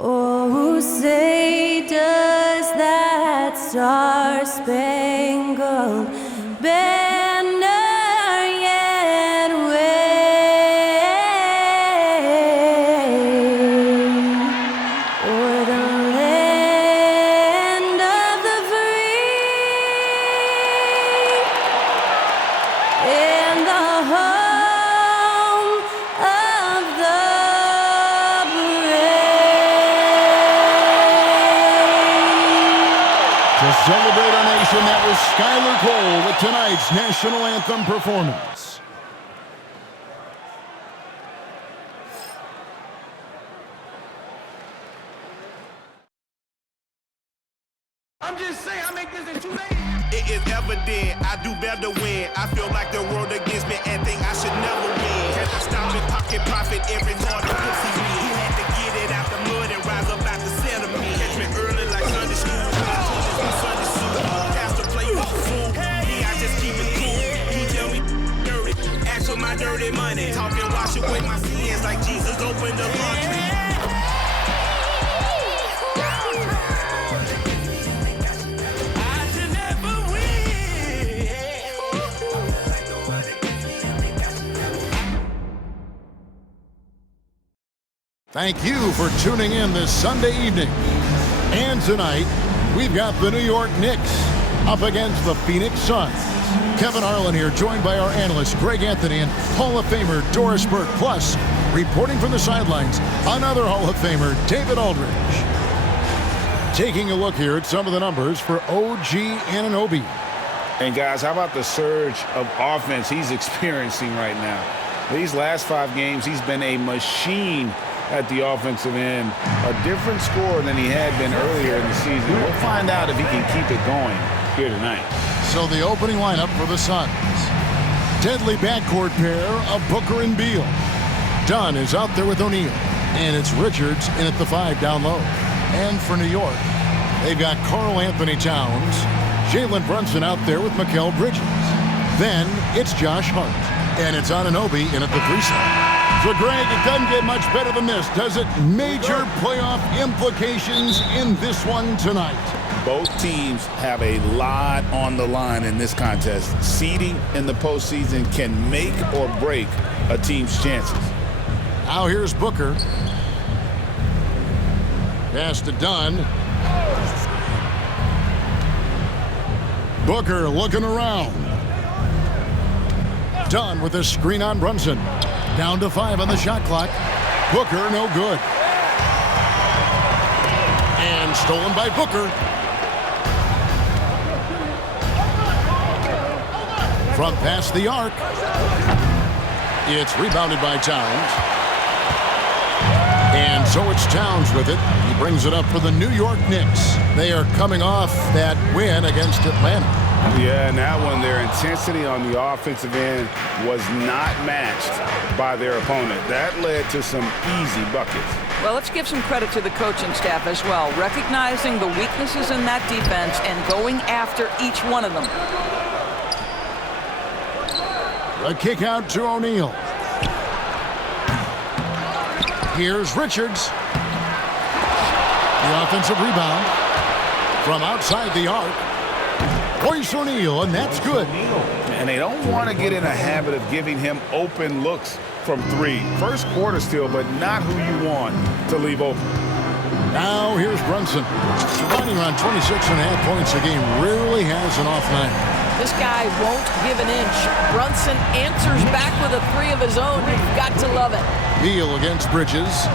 Oh, say does that star-spangled banner yet wave o'er the land of the free and the home of the To celebrate our nation, that was Skylar Cole with tonight's national anthem performance. I'm just saying, I make this in 2 days. It is evident I do better when I feel like the world against me and think I should never win. Can I stop and pocket profit every time the pussy me? He had to get it out the mud and rise up out the center of me. Catch me early like Sunday school. Sunday suit. Pastor play you a fool. Me, I just keep it cool. He tell me dirty. Ask for my dirty money. Talking wash away my sins like Jesus opened the laundry. Thank you for tuning in this Sunday evening. And tonight, we've got the New York Knicks up against the Phoenix Suns. Kevin Harlan here, joined by our analysts Greg Anthony and Hall of Famer Doris Burke. Plus, reporting from the sidelines, another Hall of Famer, David Aldridge. Taking a look here at some of the numbers for OG Anunoby. And guys, how about the surge of offense he's experiencing right now? These last 5 games, he's been a machine at the offensive end. A different scorer than he had been earlier in the season. We'll find out if he can keep it going here tonight. So the opening lineup for the Suns. Deadly backcourt pair of Booker and Beal. Dunn is out there with O'Neal. And it's Richards in at the 5 down low. And for New York, they've got Karl Anthony Towns, Jalen Brunson out there with Mikal Bridges. Then it's Josh Hart. And it's Anunoby in at the 3 slot. So, Greg, it doesn't get much better than this, does it? Major playoff implications in this one tonight. Both teams have a lot on the line in this contest. Seeding in the postseason can make or break a team's chances. Now here's Booker. Pass to Dunn. Booker looking around. Dunn with a screen on Brunson. Down to 5 on the shot clock. Booker, no good. stolen by Booker. From past the arc. It's rebounded by Towns. And so it's Towns with it. He brings it up for the New York Knicks. They are coming off that win against Atlanta. Yeah, and that one, their intensity on the offensive end was not matched by their opponent. That led to some easy buckets. Well, let's give some credit to the coaching staff as well, recognizing the weaknesses in that defense and going after each one of them. A kick out to O'Neal. Here's Richards. The offensive rebound from outside the arc. Royce O'Neal, and that's good. And they don't want to get in a habit of giving him open looks from three. First quarter still, but not who you want to leave open. Now here's Brunson. Surviving around 26.5 points a game. Rarely has an off night. This guy won't give an inch. Brunson answers back with a three of his own. You've got to love it. Beal against Bridges.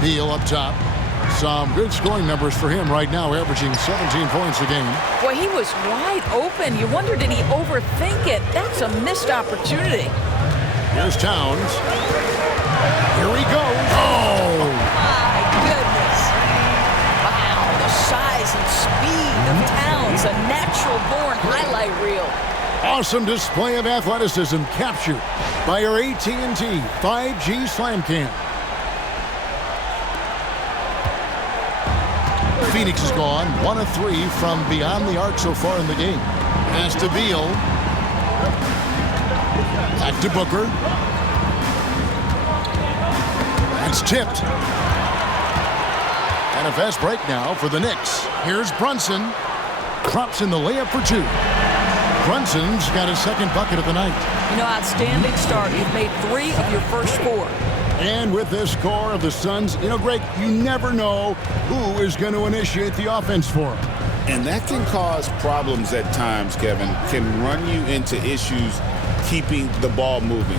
Beal up top. Some good scoring numbers for him right now, averaging 17 points a game. Boy, he was wide open. You wonder, did he overthink it? That's a missed opportunity. Here's Towns. Here he goes. Oh! My goodness. Wow, the size and speed of Towns, a natural-born highlight reel. Awesome display of athleticism captured by our AT&T 5G Slam Cam. Phoenix is gone, 1 of 3 from beyond the arc so far in the game. Pass to Beal. Back to Booker. It's tipped. And a fast break now for the Knicks. Here's Brunson. Drops in the layup for 2. Brunson's got his second bucket of the night. You know, outstanding start. You've made 3 of your first 4. And with this core of the Suns, you know, Greg, you never know who is going to initiate the offense for them. And that can cause problems at times, Kevin. Can run you into issues keeping the ball moving.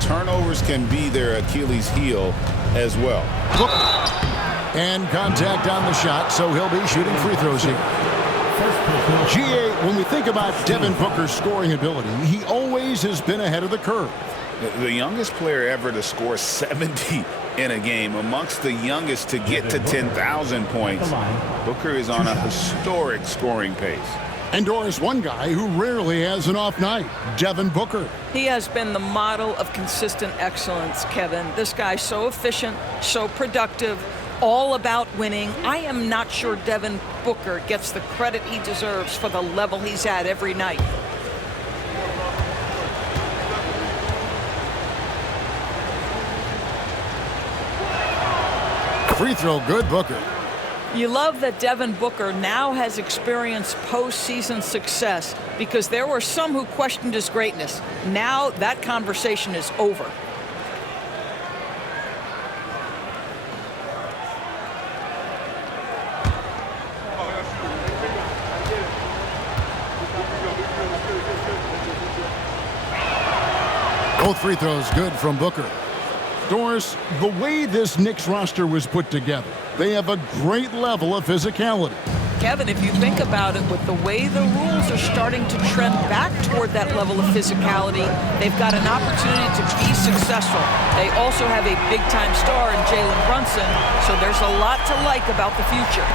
Turnovers can be their Achilles heel as well. And contact on the shot, so he'll be shooting free throws here. GA, when we think about Devin Booker's scoring ability, he always has been ahead of the curve. The youngest player ever to score 70 in a game, amongst the youngest to get to 10,000 points. Booker is on a historic scoring pace. And Doris, one guy who rarely has an off night, Devin Booker. He has been the model of consistent excellence, Kevin. This guy's so efficient, so productive, all about winning. I am not sure Devin Booker gets the credit he deserves for the level he's at every night. Free throw good, Booker. You love that Devin Booker now has experienced postseason success, because there were some who questioned his greatness. Now that conversation is over. Both free throws good from Booker. Doris, the way this Knicks roster was put together, they have a great level of physicality. Kevin, if you think about it, with the way the rules are starting to trend back toward that level of physicality, they've got an opportunity to be successful. They also have a big-time star in Jalen Brunson, so there's a lot to like about the future.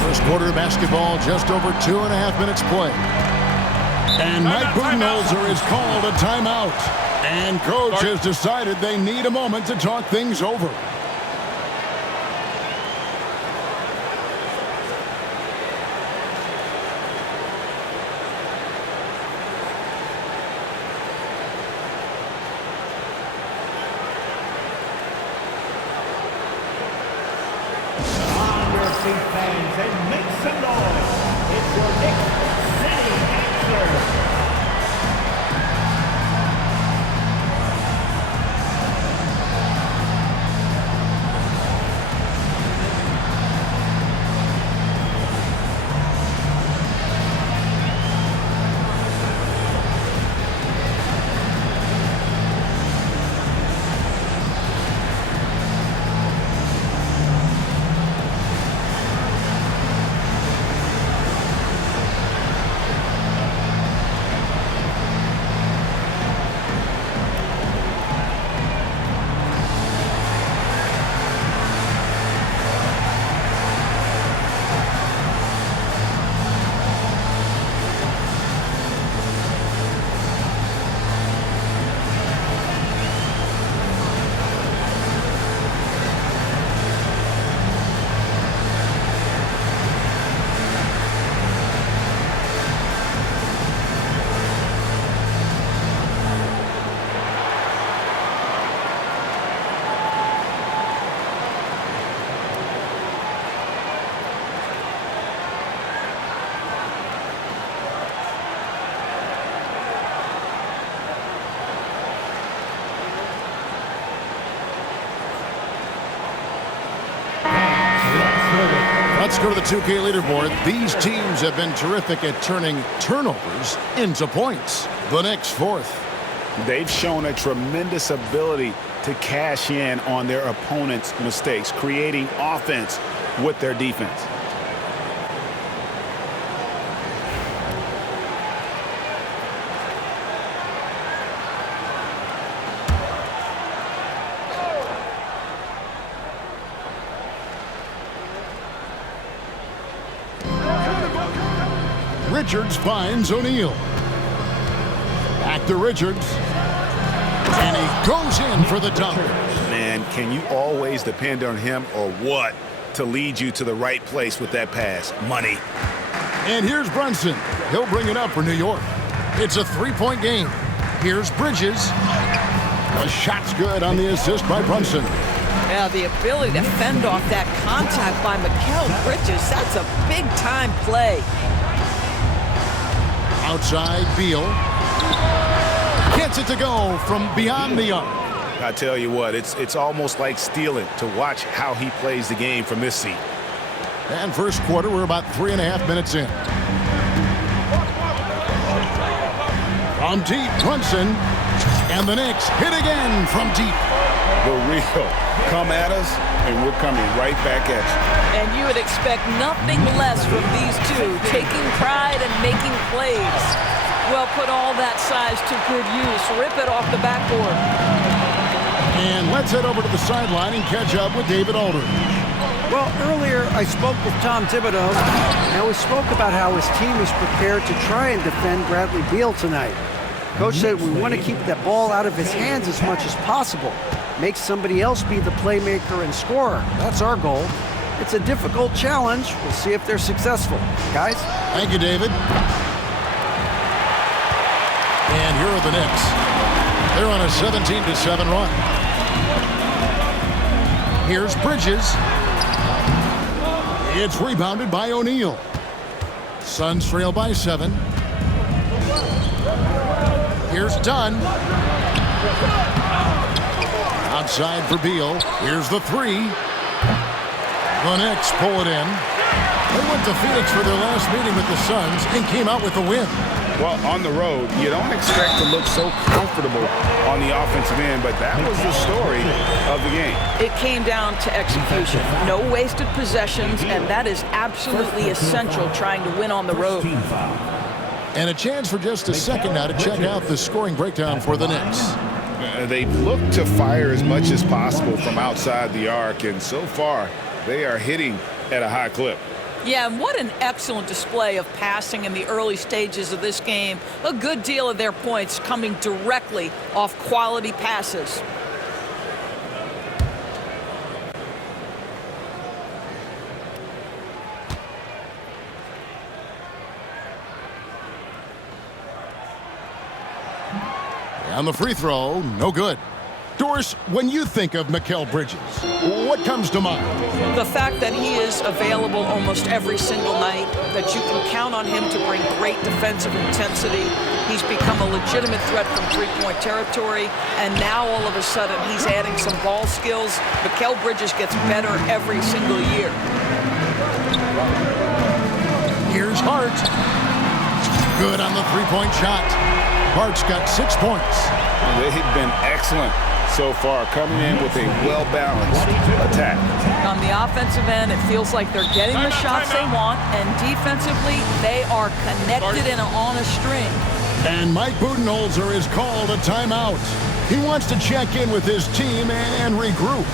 First quarter of basketball, just over 2.5 minutes play. And Mike Budenholzer has called a timeout. And coach has decided they need a moment to talk things over. On your feet, fans, and make some noise. It's your Knicks City Answer. Let's go to the 2K leaderboard. These teams have been terrific at turning turnovers into points. The Knicks fourth. They've shown a tremendous ability to cash in on their opponent's mistakes, creating offense with their defense. Richards finds O'Neal. Back to Richards. And he goes in for the dunk. Man, can you always depend on him or what to lead you to the right place with that pass? Money. And here's Brunson. He'll bring it up for New York. It's a three-point game. Here's Bridges. The shot's good on the assist by Brunson. Yeah, the ability to fend off that contact by Mikal Bridges, that's a big-time play. Outside, Beal. Gets it to go from beyond the arc. I tell you what, it's almost like stealing to watch how he plays the game from this seat. And first quarter, we're about 3.5 minutes in. From deep, Brunson. And the Knicks hit again from deep. The real come at us, and we're coming right back at you. And you would expect nothing less from these two, taking pride and making plays. Well, put all that size to good use. Rip it off the backboard. And let's head over to the sideline and catch up with David Aldridge. Well, earlier I spoke with Tom Thibodeau, and we spoke about how his team is prepared to try and defend Bradley Beal tonight. Coach said we want to keep that ball out of his hands as much as possible. Make somebody else be the playmaker and scorer. That's our goal. It's a difficult challenge. We'll see if they're successful. Guys? Thank you, David. And here are the Knicks. They're on a 17-7 run. Here's Bridges. It's rebounded by O'Neal. Suns trail by 7. Here's Dunn. Outside for Beal. Here's the 3. The Knicks pull it in. They went to Phoenix for their last meeting with the Suns and came out with a win. Well, on the road, you don't expect to look so comfortable on the offensive end, but that was the story of the game. It came down to execution. No wasted possessions, and that is absolutely essential trying to win on the road. And a chance for just a second now to check out the scoring breakdown for the Knicks. They've looked to fire as much as possible from outside the arc, and so far, they are hitting at a high clip. Yeah, and what an excellent display of passing in the early stages of this game. A good deal of their points coming directly off quality passes. On the free throw, no good. Doris, when you think of Mikal Bridges, what comes to mind? The fact that he is available almost every single night, that you can count on him to bring great defensive intensity. He's become a legitimate threat from three-point territory, and now all of a sudden he's adding some ball skills. Mikal Bridges gets better every single year. Here's Hart. Good on the three-point shot. Hart's got 6 points. They've been excellent so far, coming in with a well-balanced attack. On the offensive end, it feels like they're getting the shots they want, and defensively, they are connected and on a string. And Mike Budenholzer is called a timeout. He wants to check in with his team and regroup.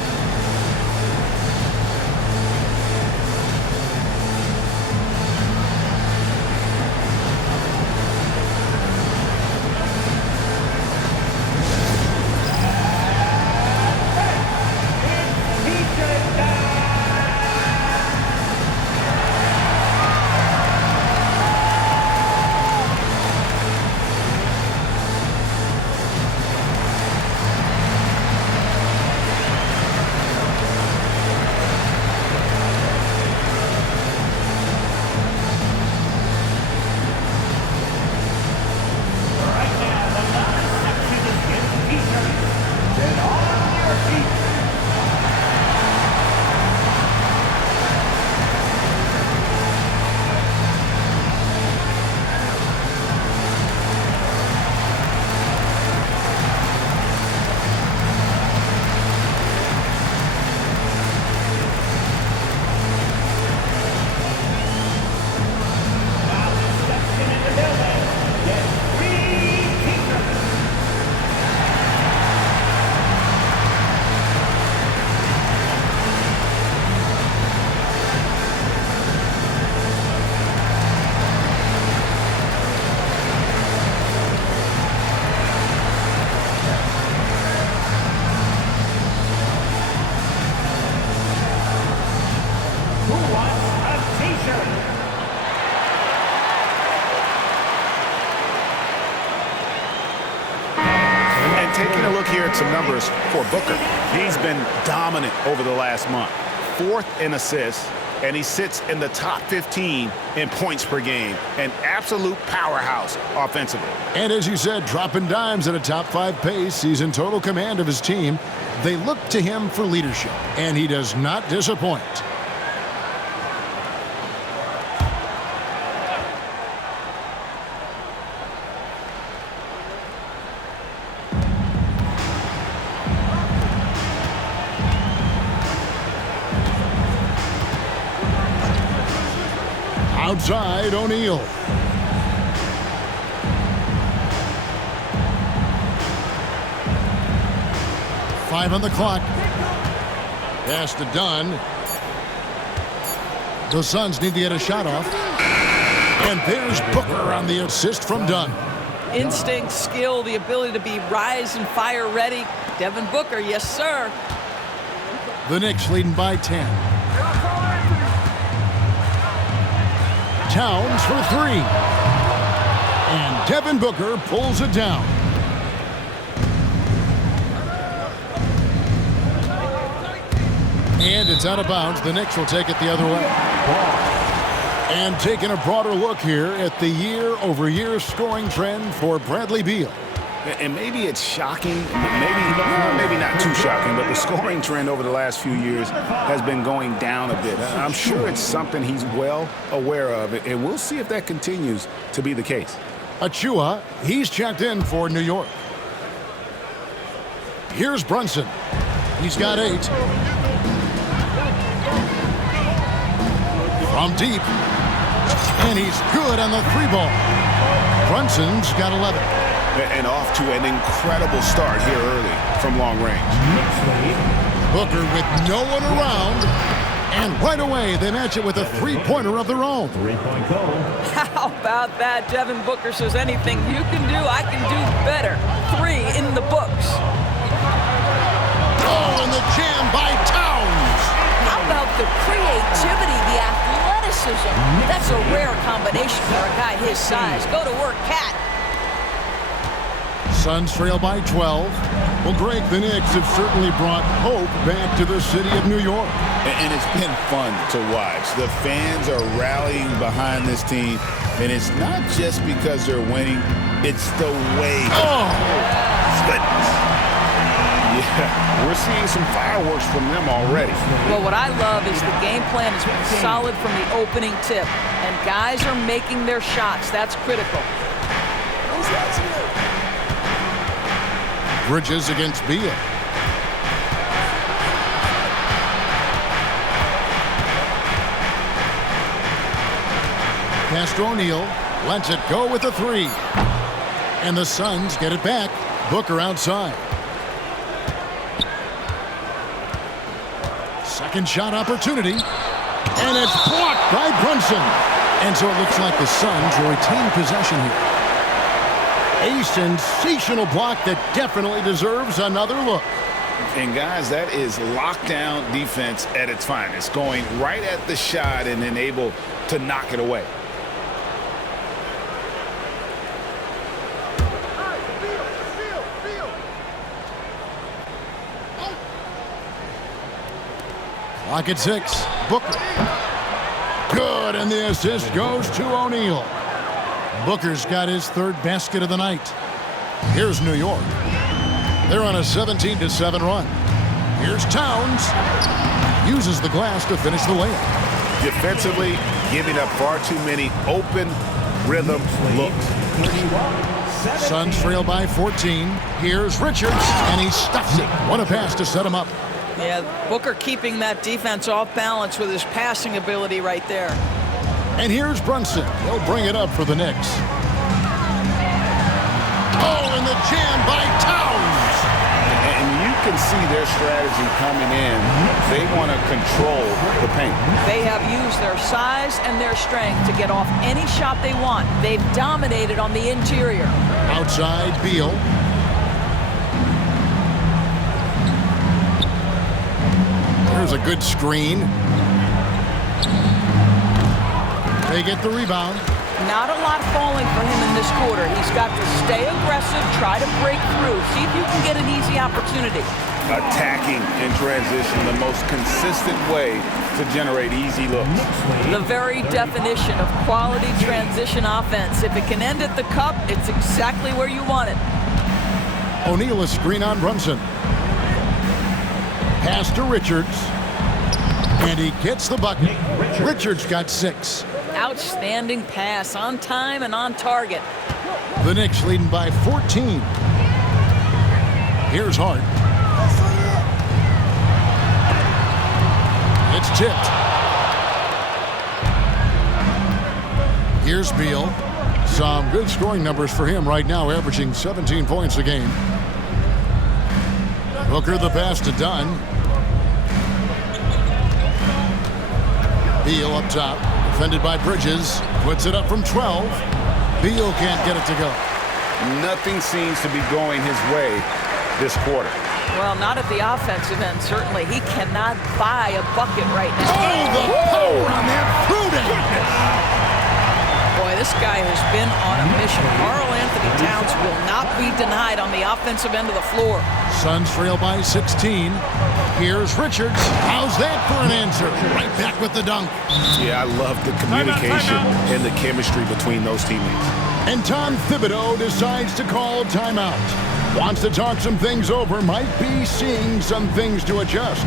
at some numbers for Booker. He's been dominant over the last month. 4th in assists, and he sits in the top 15 in points per game. An absolute powerhouse offensively. And as you said, dropping dimes at a top 5 pace. He's in total command of his team. They look to him for leadership, and he does not disappoint. Outside, O'Neal. Five on the clock. Pass to Dunn. The Suns need to get a shot off. And there's Booker on the assist from Dunn. Instinct, skill, the ability to be rise and fire ready. Devin Booker, yes, sir. The Knicks leading by 10. Towns for 3. And Devin Booker pulls it down. And it's out of bounds. The Knicks will take it the other way. And taking a broader look here at the year-over-year scoring trend for Bradley Beal. And maybe it's shocking, maybe not too shocking, but the scoring trend over the last few years has been going down a bit. I'm sure it's something he's well aware of, and we'll see if that continues to be the case. Achua, he's checked in for New York. Here's Brunson. He's got 8. From deep. And he's good on the 3-ball. Brunson's got 11. And off to an incredible start here early from long range. Booker with no one around. And right away, they match it with a 3-pointer of their own. 3-point goal. How about that? Devin Booker says anything you can do, I can do better. 3 in the books. Oh, and the jam by Towns. How about the creativity, the athleticism? That's a rare combination for a guy his size. Go to work, Cat. Suns trail by 12. Well, Greg, the Knicks have certainly brought hope back to the city of New York. And it's been fun to watch. The fans are rallying behind this team, and it's not just because they're winning, it's the way. Oh! Goodness. Yeah, we're seeing some fireworks from them already. Well, what I love is the game plan has been solid from the opening tip, and guys are making their shots. That's critical. Bridges against Beal. Pass to O'Neal. Lets it go with a 3. And the Suns get it back. Booker outside. Second shot opportunity. And it's blocked by Brunson. And so it looks like the Suns will retain possession here. A sensational block that definitely deserves another look. And guys, that is lockdown defense at its finest, going right at the shot and then able to knock it away. Clock at 6. Booker. Good, and the assist goes to O'Neal. Booker's got his 3rd basket of the night. Here's New York. They're on a 17-7 run. Here's Towns. Uses the glass to finish the layup. Defensively, giving up far too many open rhythm looks. Suns trail by 14. Here's Richards, and he stuffs it. What a pass to set him up. Yeah, Booker keeping that defense off balance with his passing ability right there. And here's Brunson. He'll bring it up for the Knicks. Oh, and the jam by Towns. And you can see their strategy coming in. They want to control the paint. They have used their size and their strength to get off any shot they want. They've dominated on the interior. Outside, Beal. There's a good screen. They get the rebound. Not a lot falling for him in this quarter. He's got to stay aggressive, try to break through, see if you can get an easy opportunity. Attacking in transition, the most consistent way to generate easy looks. The very definition of quality transition offense. If it can end at the cup, it's exactly where you want it. O'Neal a screen on Brunson. Pass to Richards. And he gets the bucket. Richards got 6. Outstanding pass, on time and on target. The Knicks leading by 14. Here's Hart. It's tipped. Here's Beal. Some good scoring numbers for him right now, averaging 17 points a game. Booker the pass to Dunn. Beal up top, defended by Bridges. Puts it up from 12. Beal can't get it to go. Nothing seems to be going his way this quarter. Well, not at the offensive end, certainly. He cannot buy a bucket right now. Oh, the power on that prudent. Boy, this guy has been on a mission. Karl Anthony Towns will not be denied on the offensive end of the floor. Suns trail by 16. Here's Richards. How's that for an answer? Right back with the dunk. Yeah, I love the communication and the chemistry between those teammates. And Tom Thibodeau decides to call timeout. Wants to talk some things over, might be seeing some things to adjust.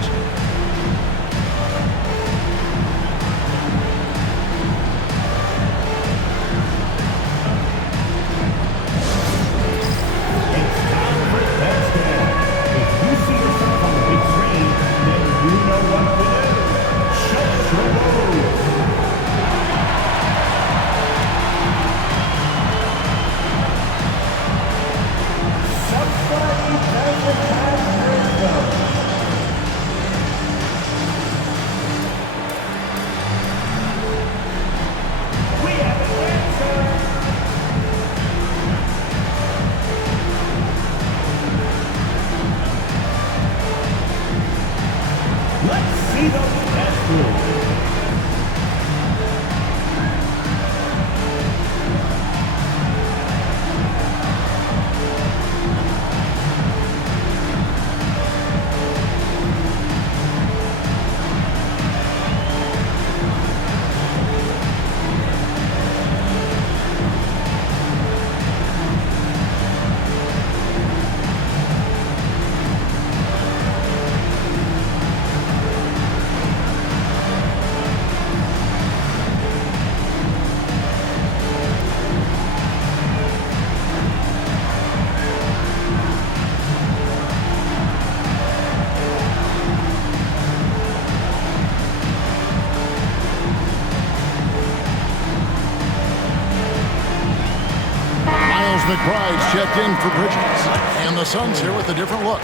McBride's checked in for Bridges. And the Suns here with a different look.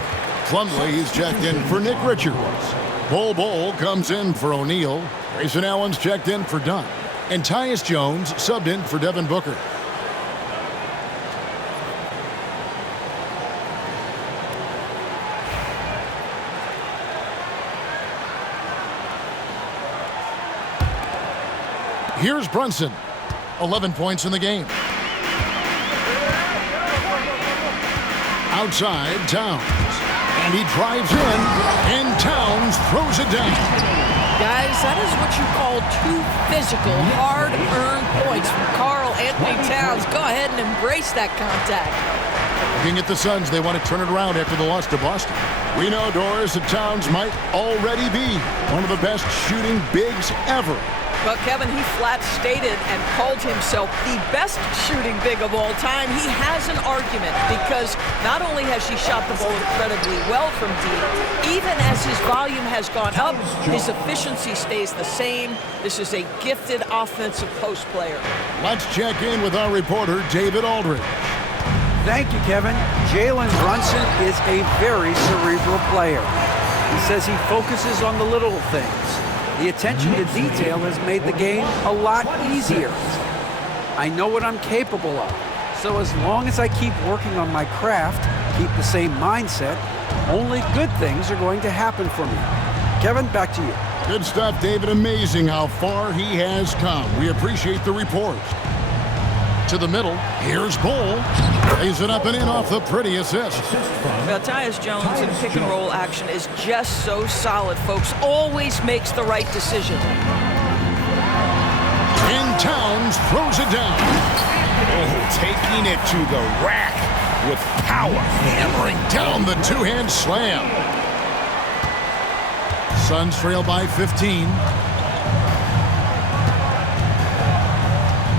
Plumlee is checked in for Nick Richards. Bol comes in for O'Neal. Grayson Allen's checked in for Dunn. And Tyus Jones subbed in for Devin Booker. Here's Brunson. 11 points in the game. Outside, Towns. And he drives in, and Towns throws it down. Guys, that is what you call two physical, hard-earned points from Karl Anthony Towns. Go ahead and embrace that contact. Looking at the Suns, they want to turn it around after the loss to Boston. We know, Doris, that Towns might already be one of the best shooting bigs ever. But Kevin, he flat stated and called himself the best shooting big of all time. He has an argument because not only has he shot the ball incredibly well from deep, even as his volume has gone up, his efficiency stays the same. This is a gifted offensive post player. Let's check in with our reporter, David Aldridge. Thank you, Kevin. Jalen Brunson is a very cerebral player. He says he focuses on the little things. The attention to detail has made the game a lot easier. I know what I'm capable of, so as long as I keep working on my craft, keep the same mindset, only good things are going to happen for me. Kevin, back to you. Good stuff, David. Amazing how far he has come. We appreciate the report. to the middle. Here's Bull. Lays it up and in off the pretty assist. Well, Tyus Jones in pick and roll action is just so solid, folks. Always makes the right decision. And Towns throws it down. Oh, taking it to the rack with power. Hammering down the two-hand slam. Suns trail by 15.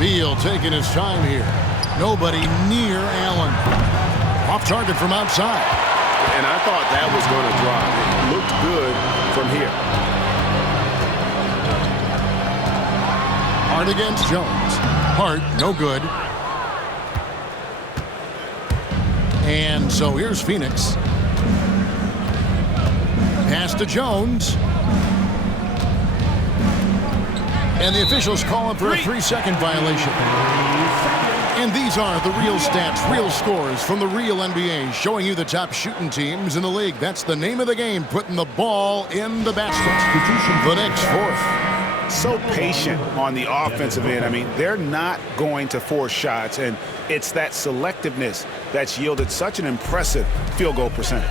Beal taking his time here. Nobody near Allen. Off target from outside. And I thought that was going to drop. It looked good from here. Hart against Jones. Hart, no good. And so here's Phoenix. Pass to Jones. And the officials call him for a 3-second violation. And these are the real stats, real scores from the real NBA, showing you the top shooting teams in the league. That's the name of the game, putting the ball in the basket. The Knicks fourth. So patient on the offensive end. I mean, they're not going to force shots, and it's that selectiveness that's yielded such an impressive field goal percentage.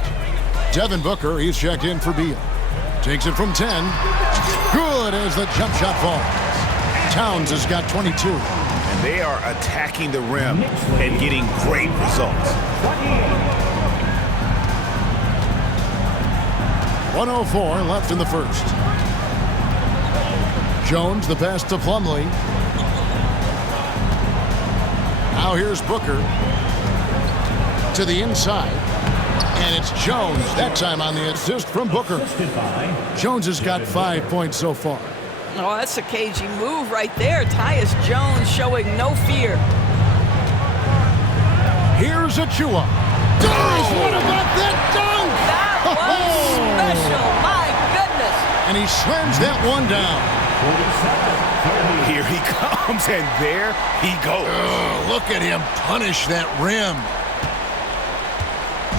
Devin Booker, he's checked in for Beal. Takes it from 10. Good as the jump shot falls. Towns has got 22. And they are attacking the rim and getting great results. 1:04 left in the first. Jones, the pass to Plumlee. Now here's Booker to the inside. And it's Jones, that time on the assist from Booker. Jones has got 5 points so far. Oh, that's a cagey move right there. Tyus Jones showing no fear. Here's Achua. Does what about that dunk? That was special, my goodness. And he slams that one down. Here he comes, and there he goes. Look at him punish that rim.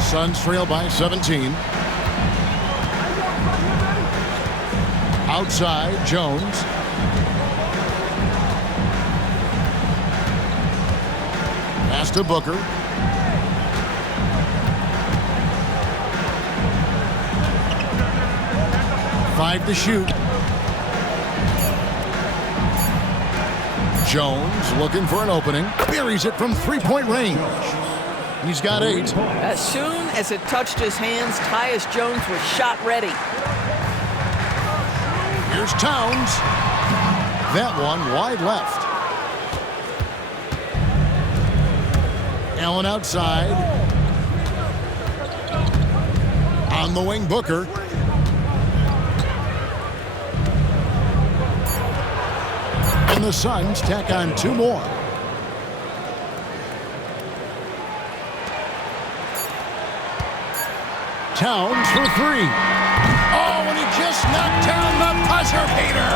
Suns trail by 17. Outside, Jones. Pass to Booker. Five to shoot. Jones looking for an opening. Buries it from three-point range. He's got 8. As soon as it touched his hands, Tyus Jones was shot ready. Here's Towns. That one wide left. Allen outside. On the wing, Booker. And the Suns tack on 2 more. Towns for 3. Oh, and he just knocked down the buzzer beater.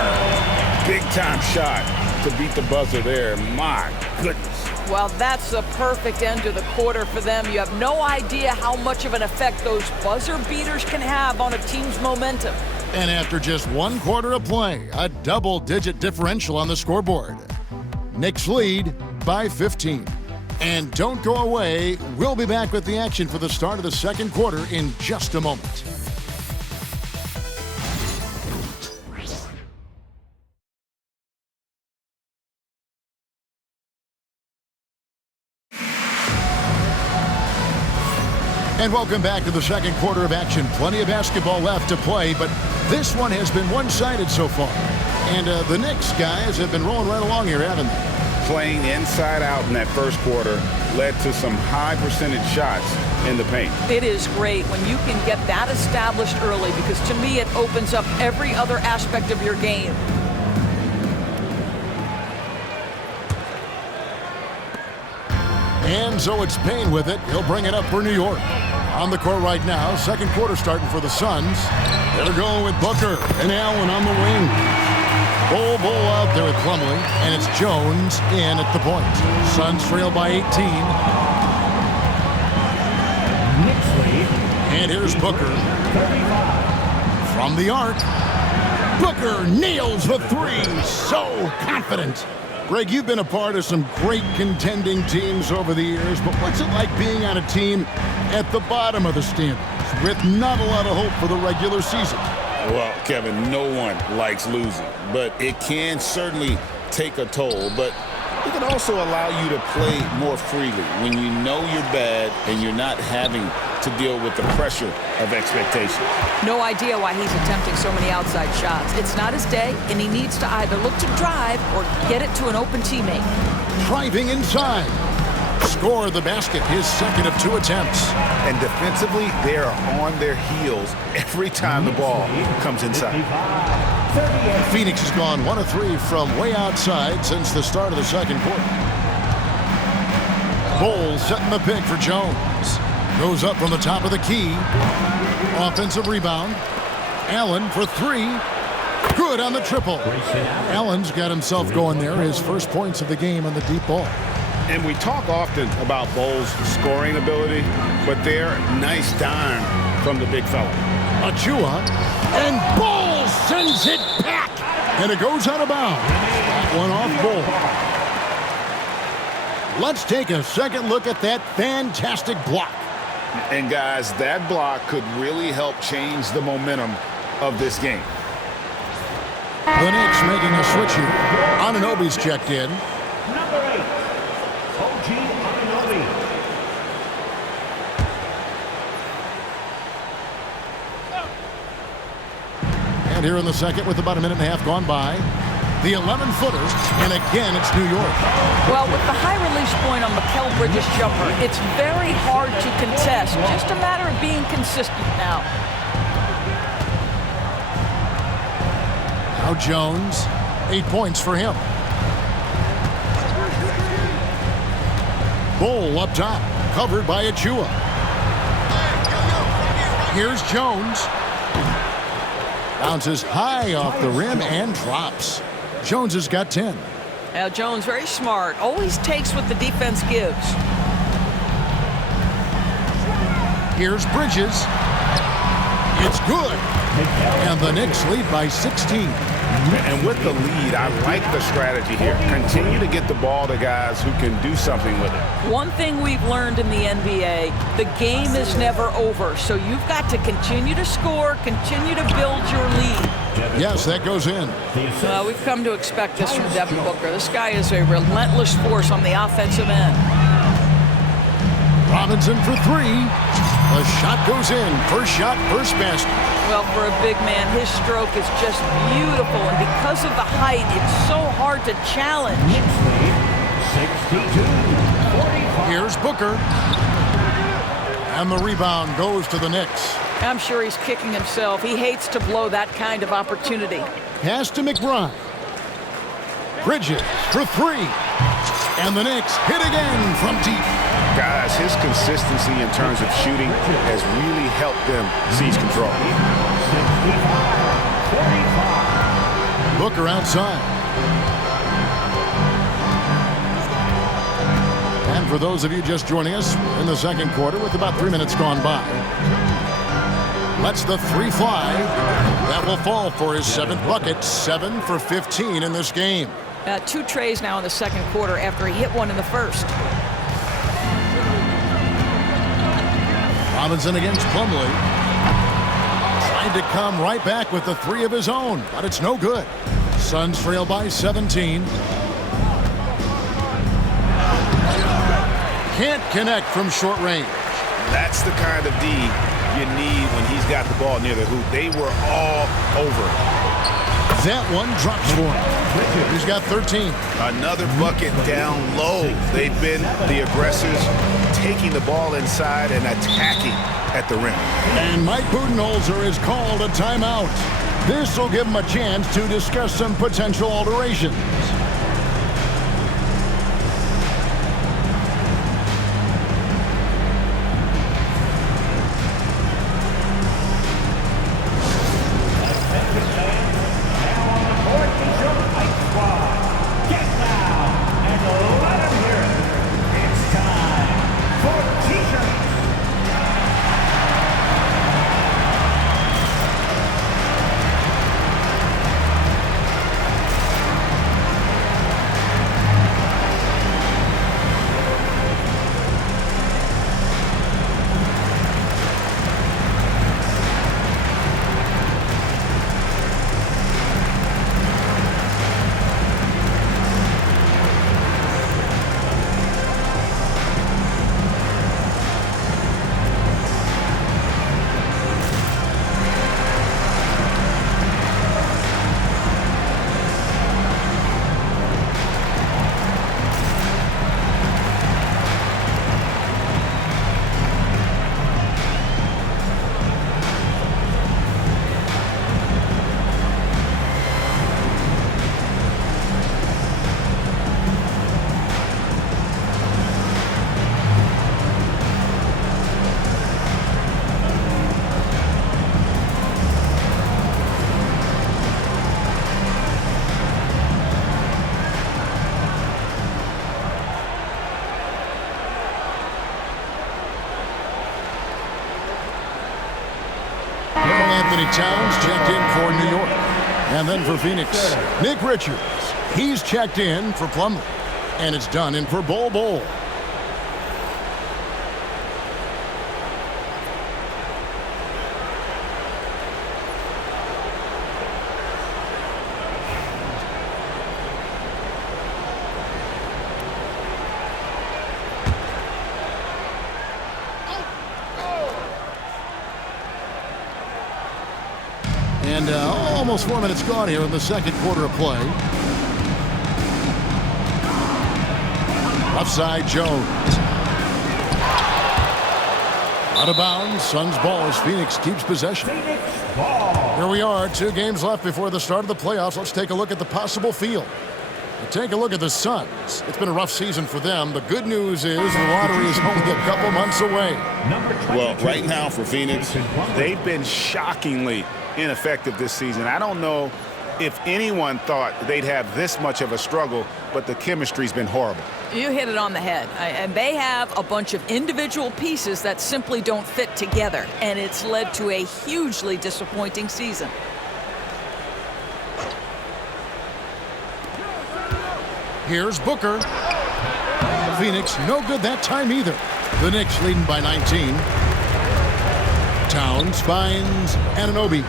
Big time shot to beat the buzzer there. My goodness. Well, that's the perfect end to the quarter for them. You have no idea how much of an effect those buzzer beaters can have on a team's momentum. And after just 1 quarter of play, a double-digit differential on the scoreboard. Knicks lead by 15. And don't go away. We'll be back with the action for the start of the second quarter in just a moment. And welcome back to the second quarter of action. Plenty of basketball left to play, but this one has been one-sided so far. And the Knicks guys have been rolling right along here, haven't they? Playing inside out in that first quarter led to some high percentage shots in the paint. It is great when you can get that established early, because to me it opens up every other aspect of your game. And so it's Payne with it. He'll bring it up for New York. On the court right now, second quarter starting for the Suns. They're going with Booker and Allen on the wing. Bull out there with Plumlee, and it's Jones in at the point. Suns trail by 18. And here's Booker. From the arc. Booker nails the 3. So confident. Greg, you've been a part of some great contending teams over the years, but what's it like being on a team at the bottom of the standings with not a lot of hope for the regular season? Well, Kevin, no one likes losing, but it can certainly take a toll. But it can also allow you to play more freely when you know you're bad and you're not having to deal with the pressure of expectation. No idea why he's attempting so many outside shots. It's not his day, and he needs to either look to drive or get it to an open teammate. Driving inside. Score the basket, his second of 2 attempts. And defensively, they are on their heels every time the ball comes inside. Phoenix has gone 1 of 3 from way outside since the start of the second quarter. Bowles setting the pick for Jones. Goes up from the top of the key. Offensive rebound. Allen for 3. Good on the triple. Allen's got himself going there. His first points of the game on the deep ball. And we talk often about Bowles' scoring ability, but they're nice dime from the big fella. Achua. And Bowles sends it back. And it goes out of bounds. That one off Bowles. Let's take a second look at that fantastic block. And guys, that block could really help change the momentum of this game. The Knicks making a switch here. Anunoby's checked in. Number 8, OG Anunoby. And here in the second with about a minute and a half gone by. The 11-footer, and again it's New York. Well, with the high release point on Mikal Bridges' jumper, it's very hard to contest. Just a matter of being consistent now. Now Jones, 8 points for him. Bull up top, covered by Achua. Here's Jones. Bounces high off the rim and drops. Jones has got 10. Now Jones, very smart, always takes what the defense gives. Here's Bridges. It's good. And the Knicks lead by 16. And with the lead, I like the strategy here. Continue to get the ball to guys who can do something with it. One thing we've learned in the NBA, the game is never over. So you've got to continue to score, continue to build your lead. Yes, that goes in. We've come to expect this from Devin Booker. This guy is a relentless force on the offensive end. Robinson for 3. The shot goes in. First shot, first basket. Well, for a big man, his stroke is just beautiful. And because of the height, it's so hard to challenge. 62-45. Here's Booker. And the rebound goes to the Knicks. I'm sure he's kicking himself. He hates to blow that kind of opportunity. Pass to McBride. Bridges for 3. And the Knicks hit again from deep. Guys, his consistency in terms of shooting has really helped them seize control. 65-45. Booker outside. And for those of you just joining us in the second quarter with about 3 minutes gone by, lets the 3 fly. That will fall for his 7th bucket. 7 for 15 in this game. 2 trays now in the second quarter after he hit one in the first. Robinson against Plumlee. Trying to come right back with the 3 of his own, but it's no good. Suns trail by 17. Can't connect from short range. That's the kind of D you need when he's got the ball near the hoop. They were all over it. That one drops for him. He's got 13. Another bucket down low. They've been the aggressors, taking the ball inside and attacking at the rim. And Mike Budenholzer is called a timeout. This will give him a chance to discuss some potential alterations. Anthony Towns checked in for New York. And then for Phoenix, Nick Richards. He's checked in for Plumlee. And it's done in for Bol. And almost 4 minutes gone here in the second quarter of play. Offside Jones. Out of bounds. Suns ball as Phoenix keeps possession. Here we are, 2 games left before the start of the playoffs. Let's take a look at the possible field. Take a look at the Suns. It's been a rough season for them. The good news is the lottery is only a couple months away. Well, right now for Phoenix, they've been shockingly ineffective this season. I don't know if anyone thought they'd have this much of a struggle, but the chemistry's been horrible. You hit it on the head. And they have a bunch of individual pieces that simply don't fit together, and it's led to a hugely disappointing season. Here's Booker. Phoenix no good that time either. The Knicks leading by 19. Towns finds Anunoby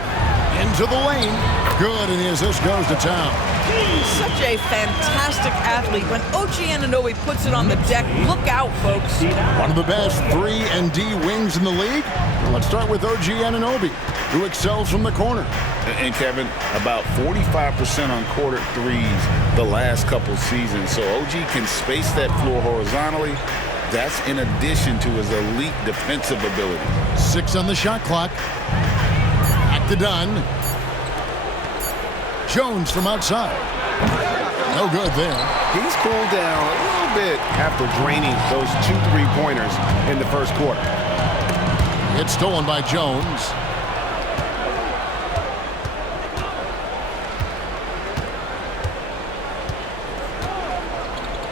into the lane. Good, and the assist goes to Towns. He's such a fantastic athlete. When OG Anunoby puts it on the deck, look out, folks. One of the best 3 and D wings in the league. Well, let's start with OG Anunoby, who excels from the corner. And Kevin, about 45% on quarter threes the last couple seasons. So OG can space that floor horizontally. That's in addition to his elite defensive ability. 6 on the shot clock. Back to Dunn. Jones from outside. No good there. He's cooled down a little bit after draining those 2 3-pointers in the first quarter. It's stolen by Jones.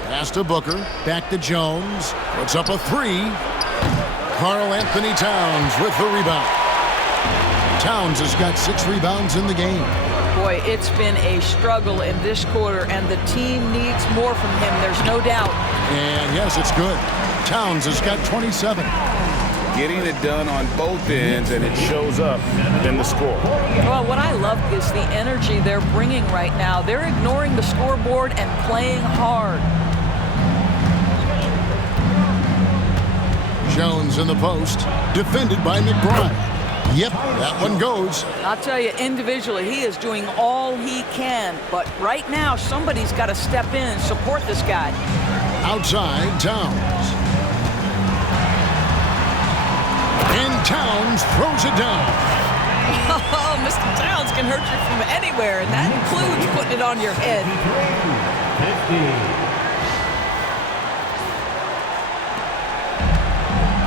Pass to Booker. Back to Jones. Puts up a 3. Karl Anthony Towns with the rebound. Towns has got 6 rebounds in the game. Boy, it's been a struggle in this quarter, and the team needs more from him. There's no doubt. And yes, it's good. Towns has got 27. Getting it done on both ends, and it shows up in the score. Well, what I love is the energy they're bringing right now. They're ignoring the scoreboard and playing hard. Jones in the post, defended by McBride. Yep, that one goes. I'll tell you, individually, he is doing all he can. But right now, somebody's got to step in and support this guy. Outside, Towns. And Towns throws it down. Oh, Mr. Towns can hurt you from anywhere, and that includes putting it on your head. 50.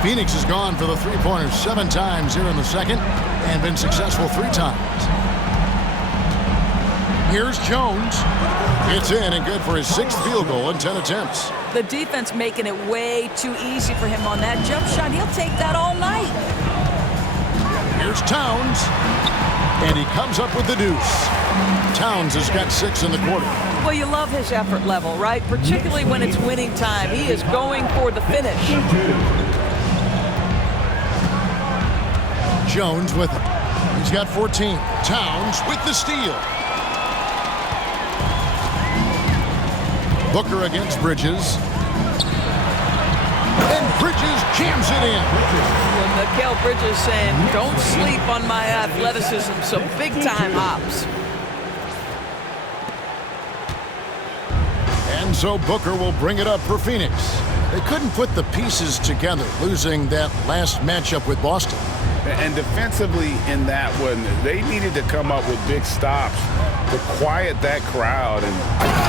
Phoenix has gone for the 3-pointers 7 times here in the second and been successful 3 times. Here's Jones. It's in and good for his 6th field goal in 10 attempts. The defense making it way too easy for him on that jump shot. He'll take that all night. Here's Towns. And he comes up with the deuce. Towns has got 6 in the quarter. Well, you love his effort level, right? Particularly when it's winning time. He is going for the finish. Jones with it. He's got 14. Towns with the steal. Booker against Bridges. And Bridges jams it in. Mikal Bridges saying, don't sleep on my athleticism, some big-time hops. And so Booker will bring it up for Phoenix. They couldn't put the pieces together, losing that last matchup with Boston. And defensively in that one, they needed to come up with big stops to quiet that crowd, and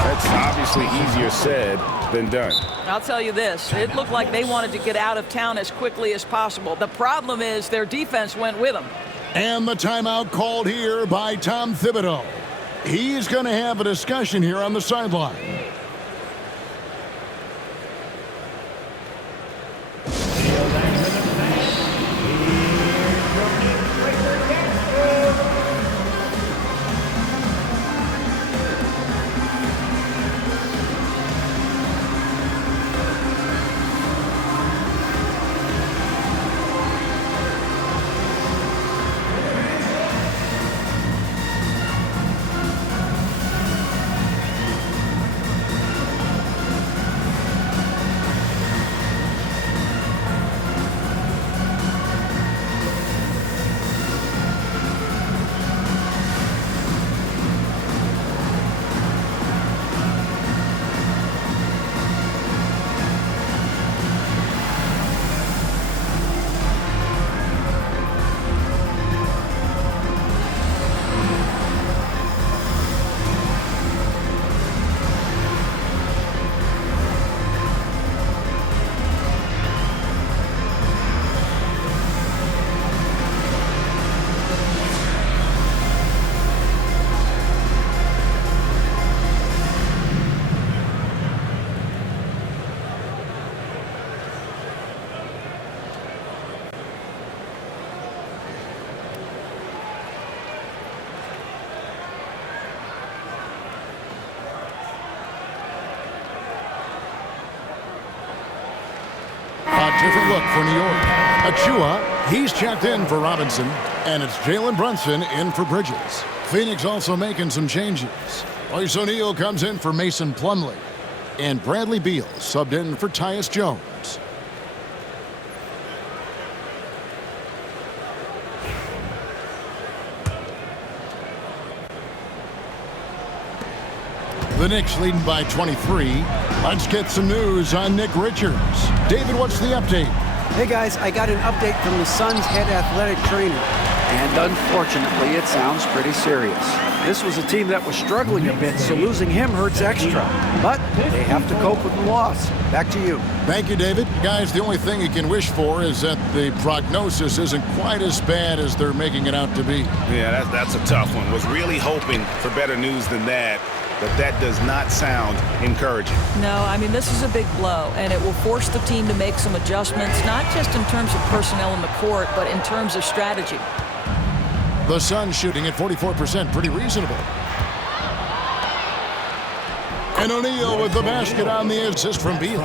that's obviously easier said than done. I'll tell you this, it looked like they wanted to get out of town as quickly as possible. The problem is their defense went with them. And the timeout called here by Tom Thibodeau. He's going to have a discussion here on the sideline. look for New York. Achua, he's checked in for Robinson. And it's Jalen Brunson in for Bridges. Phoenix also making some changes. Royce O'Neal comes in for Mason Plumlee. And Bradley Beal subbed in for Tyus Jones. The Knicks leading by 23. Let's get some news on Nick Richards. David, what's the update? Hey guys, I got an update from the Suns head athletic trainer. And unfortunately, it sounds pretty serious. This was a team that was struggling a bit, so losing him hurts extra. But they have to cope with the loss. Back to you. Thank you, David. Guys, the only thing you can wish for is that the prognosis isn't quite as bad as they're making it out to be. Yeah, that's a tough one. Was really hoping for better news than that. But that does not sound encouraging. No, I mean, this is a big blow, and it will force the team to make some adjustments, not just in terms of personnel in the court, but in terms of strategy. The Suns shooting at 44%, pretty reasonable. And O'Neal with the basket on the assist from Beal.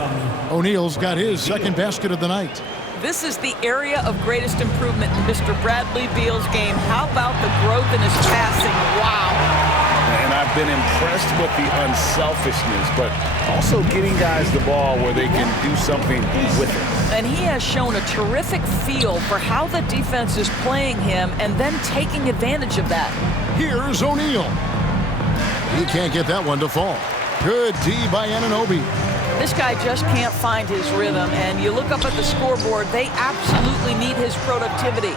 O'Neal's got his second basket of the night. This is the area of greatest improvement in Mr. Bradley Beal's game. How about the growth in his passing? Wow. And I've been impressed with the unselfishness, but also getting guys the ball where they can do something with it. And he has shown a terrific feel for how the defense is playing him and then taking advantage of that. Here's O'Neal. He can't get that one to fall. Good D by Anunoby. This guy just can't find his rhythm, and you look up at the scoreboard, they absolutely need his productivity.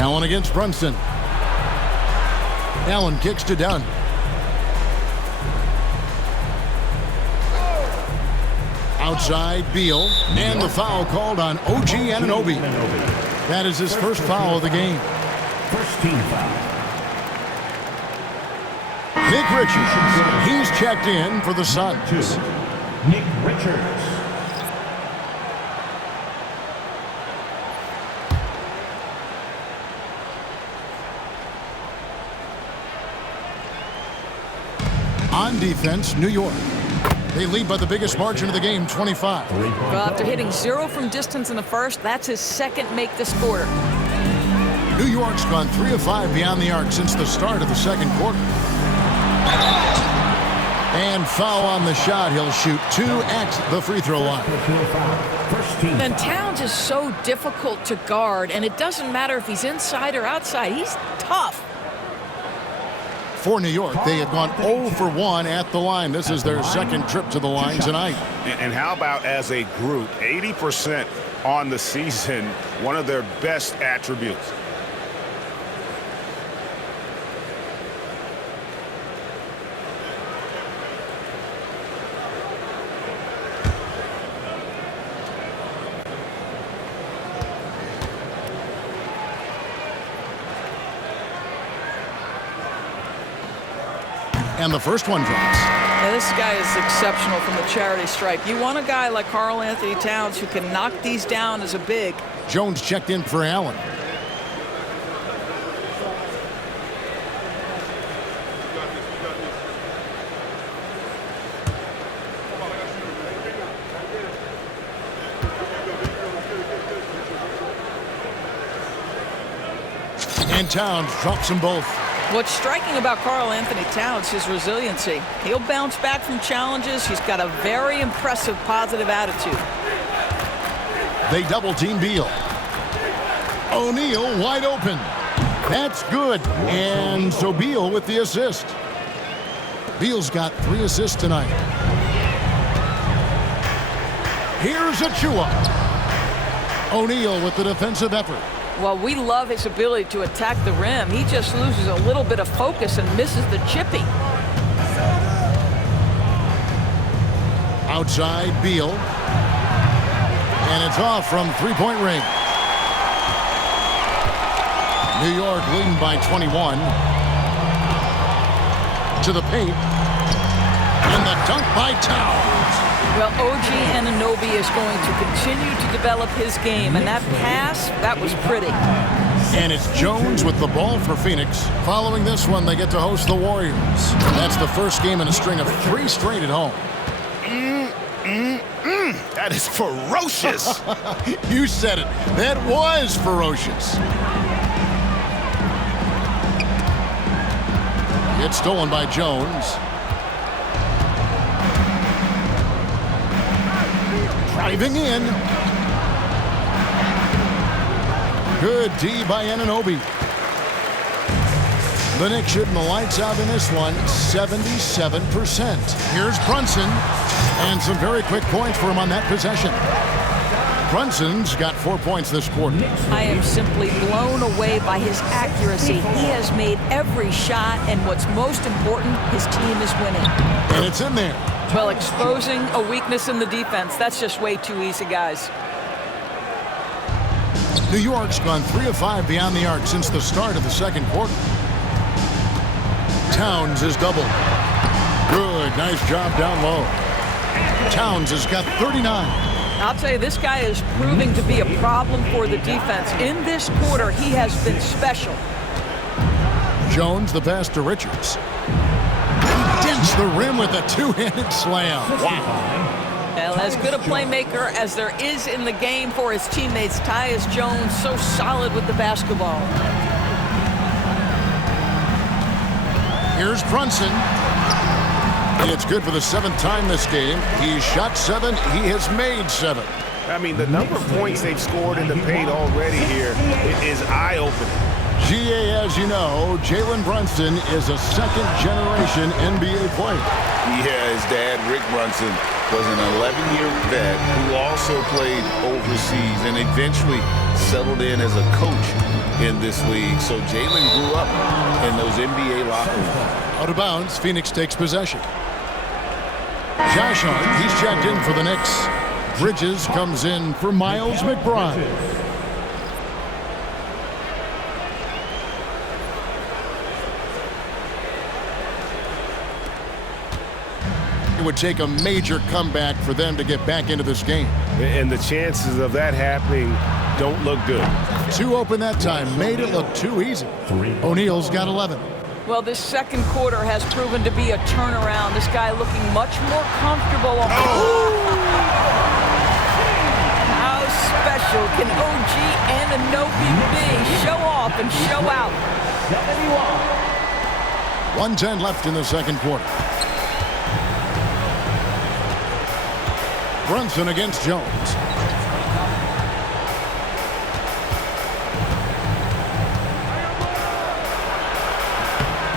Allen against Brunson. Allen kicks to Dunn. Outside, Beal. And the foul called on OG Anunoby. That is his first foul of the game. First team foul. Nick Richards. He's checked in for the Suns. Nick Richards. On defense, New York. They lead by the biggest margin of the game, 25. Well, after hitting 0 from distance in the first, that's his second make this quarter. New York's gone 3 of 5 beyond the arc since the start of the second quarter. And foul on the shot. He'll shoot 2 at the free throw line. And Towns is so difficult to guard, and it doesn't matter if he's inside or outside. He's tough. For New York, they have gone 0 for 1 at the line. This is their second trip to the line tonight. And how about as a group, 80% on the season, one of their best attributes. And the first one drops. Yeah, this guy is exceptional from the charity stripe. You want a guy like Karl Anthony Towns who can knock these down as a big. Jones checked in for Allen. And Towns drops them both. What's striking about Karl Anthony Towns is his resiliency. He'll bounce back from challenges. He's got a very impressive positive attitude. They double team Beal. O'Neal wide open. That's good. And so Beal with the assist. Beal's got 3 assists tonight. Here's Achua. O'Neal with the defensive effort. Well, we love his ability to attack the rim. He just loses a little bit of focus and misses the chippy. Outside, Beal. And it's off from three-point range. New York leading by 21. To the paint. And the dunk by Towns. Well, OG Anunoby is going to continue to develop his game, and that pass, that was pretty. And it's Jones with the ball for Phoenix. Following this one, they get to host the Warriors. That's the first game in a string of 3 straight at home. That is ferocious. You said it. That was ferocious. It's stolen by Jones. Driving in. Good D by Anunoby. The Knicks shooting the lights out in this one, 77%. Here's Brunson, and some very quick points for him on that possession. Brunson's got 4 points this quarter. I am simply blown away by his accuracy. He has made every shot, and what's most important, his team is winning. And it's in there. Well, exposing a weakness in the defense, that's just way too easy, guys. New York's gone 3 of 5 beyond the arc since the start of the second quarter. Towns is doubled. Good, nice job down low. Towns has got 39. I'll tell you, this guy is proving to be a problem for the defense. In this quarter, he has been special. Jones, the pass to Richards. He dents the rim with a two-handed slam. Wow. Well, as good a playmaker as there is in the game for his teammates, Tyus Jones, so solid with the basketball. Here's Brunson. It's good for the 7th time this game. He's shot 7. He has made 7. I mean, the number of points they've scored in the paint already here is eye-opening. GA, as you know, Jalen Brunson is a second-generation NBA player. Yeah, his dad, Rick Brunson, was an 11-year vet who also played overseas and eventually settled in as a coach in this league. So Jalen grew up in those NBA locker rooms. Out of bounds, Phoenix takes possession. Josh Hart, he's checked in for the Knicks. Bridges comes in for Miles McBride. It would take a major comeback for them to get back into this game. And the chances of that happening don't look good. 2 open that time, made it look too easy. O'Neal's got 11. Well, this second quarter has proven to be a turnaround. This guy looking much more comfortable. How special can OG Anunoby be? Show off and show out. 1:10 left in the second quarter. Brunson against Jones.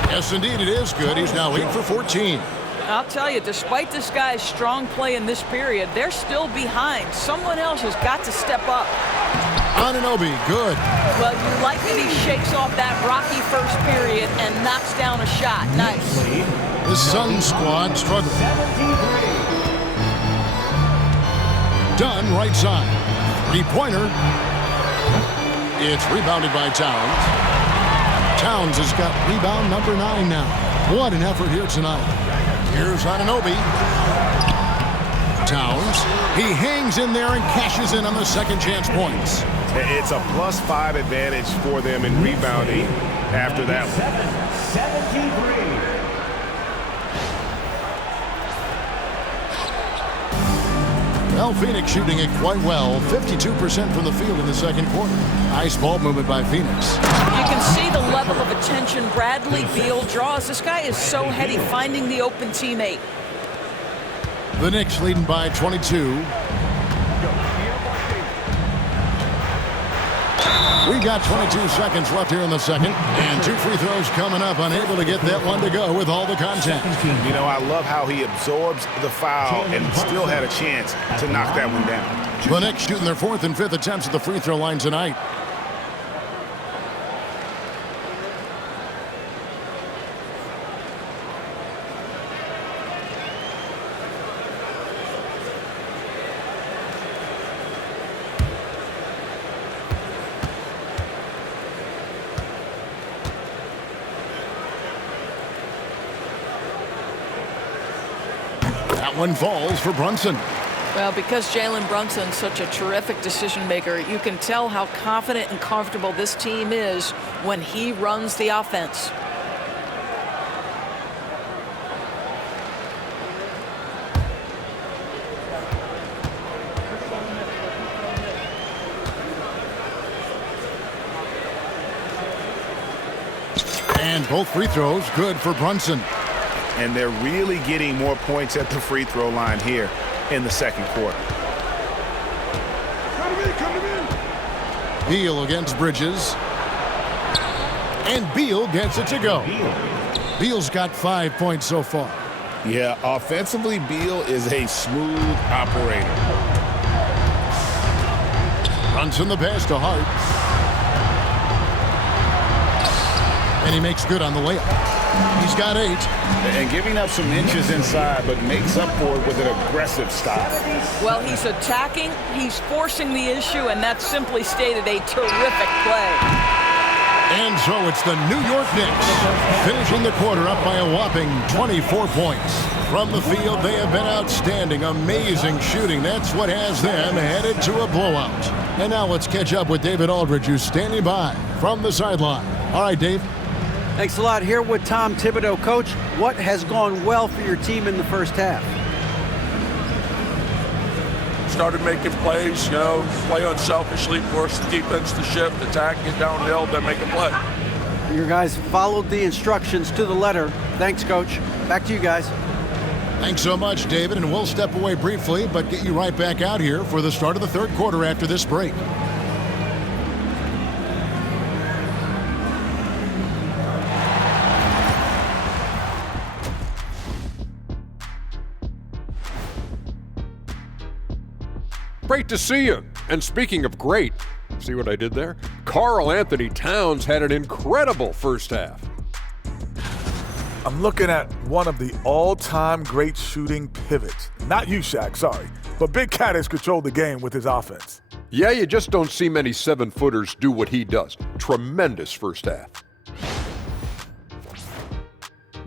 Yes, indeed, it is good. He's now 8 for 14. I'll tell you, despite this guy's strong play in this period, they're still behind. Someone else has got to step up. Anunoby, good. Well, you like that he shakes off that rocky first period and knocks down a shot. Nice. The Sun squad struggling. Dunn, right side. 3-pointer. It's rebounded by Towns. Towns has got rebound number 9 now. What an effort here tonight. Here's Anunoby. Towns. He hangs in there and cashes in on the second chance points. It's a +5 advantage for them in rebounding after that one. 73. Well, Phoenix shooting it quite well. 52% from the field in the second quarter. Nice ball movement by Phoenix. You can see the level of attention Bradley Beal draws. This guy is so heady finding the open teammate. The Knicks leading by 22. We got 22 seconds left here in the second, and 2 free throws coming up, unable to get that one to go with all the contact. You know, I love how he absorbs the foul and still had a chance to knock that one down. The Knicks shooting their 4th and 5th attempts at the free throw line tonight. That one falls for Brunson. Well, because Jalen Brunson's such a terrific decision maker, you can tell how confident and comfortable this team is when he runs the offense. And both free throws good for Brunson. And they're really getting more points at the free throw line here in the second quarter. Beal against Bridges. And Beal gets it to go. Beal's got 5 points so far. Yeah, offensively, Beal is a smooth operator. Brunson the pass to Hart. And he makes good on the layup. He's got 8. And giving up some inches inside, but makes up for it with an aggressive stop. Well, he's attacking, he's forcing the issue, and that simply stated a terrific play. And so it's the New York Knicks finishing the quarter up by a whopping 24 points. From the field, they have been outstanding, amazing shooting. That's what has them headed to a blowout. And now let's catch up with David Aldridge, who's standing by from the sideline. All right, Dave. Thanks a lot. Here with Tom Thibodeau. Coach, what has gone well for your team in the first half? Started making plays, play unselfishly, force the defense to shift, attack, get downhill, then make a play. Your guys followed the instructions to the letter. Thanks, Coach. Back to you guys. Thanks so much, David, and we'll step away briefly, but get you right back out here for the start of the third quarter after this break. Great to see you. And speaking of great, see what I did there? Karl Anthony Towns had an incredible first half. I'm looking at one of the all-time great shooting pivots. Not you, Shaq, sorry. But Big Cat has controlled the game with his offense. Yeah, you just don't see many 7-footers do what he does. Tremendous first half.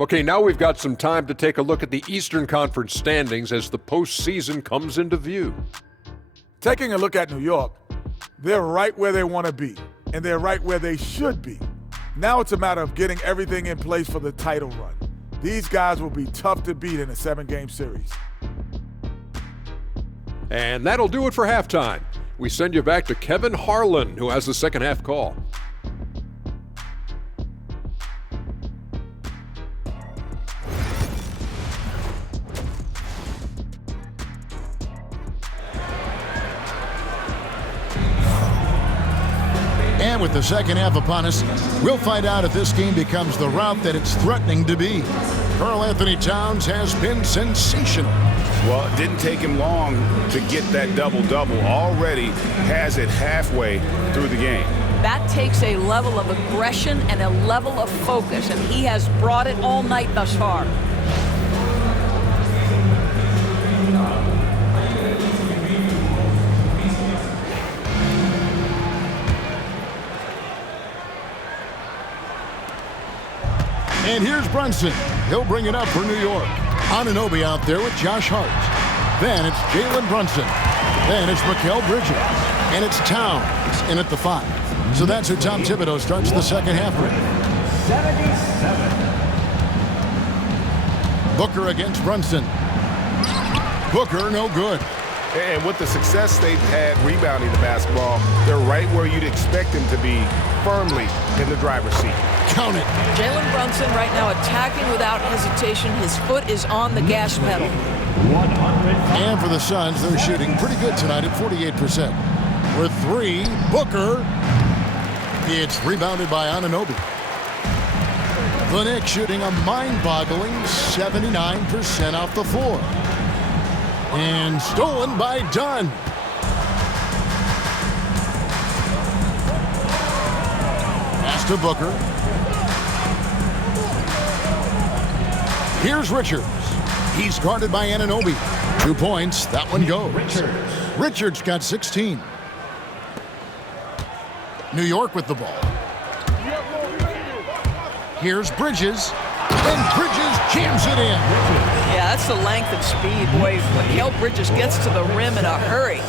Okay, now we've got some time to take a look at the Eastern Conference standings as the postseason comes into view. Taking a look at New York, they're right where they want to be, and they're right where they should be. Now it's a matter of getting everything in place for the title run. These guys will be tough to beat in a 7-game series. And that'll do it for halftime. We send you back to Kevin Harlan, who has the second half call. And with the second half upon us, we'll find out if this game becomes the route that it's threatening to be. Karl Anthony Towns has been sensational. Well, it didn't take him long to get that double-double. Already has it halfway through the game. That takes a level of aggression and a level of focus, and he has brought it all night thus far. And here's Brunson. He'll bring it up for New York. Anunoby out there with Josh Hart. Then it's Jalen Brunson. Then it's Mikal Bridges. And it's Towns in at the 5. So that's how Tom Thibodeau starts the second half with. 77. Booker against Brunson. Booker, no good. And with the success they've had rebounding the basketball, they're right where you'd expect them to be, firmly in the driver's seat. Count it. Jalen Brunson right now attacking without hesitation. His foot is on the gas pedal. And for the Suns, they're shooting pretty good tonight at 48%. With 3, Booker. It's rebounded by Anunoby. The Knicks shooting a mind-boggling 79% off the floor. And stolen by Dunn. Pass to Booker. Here's Richards. He's guarded by Anunoby. 2 points. That one goes. Richards got 16. New York with the ball. Here's Bridges. And Bridges jams it in. Yeah, that's the length and speed. Boy, Mikal Bridges gets to the rim in a hurry.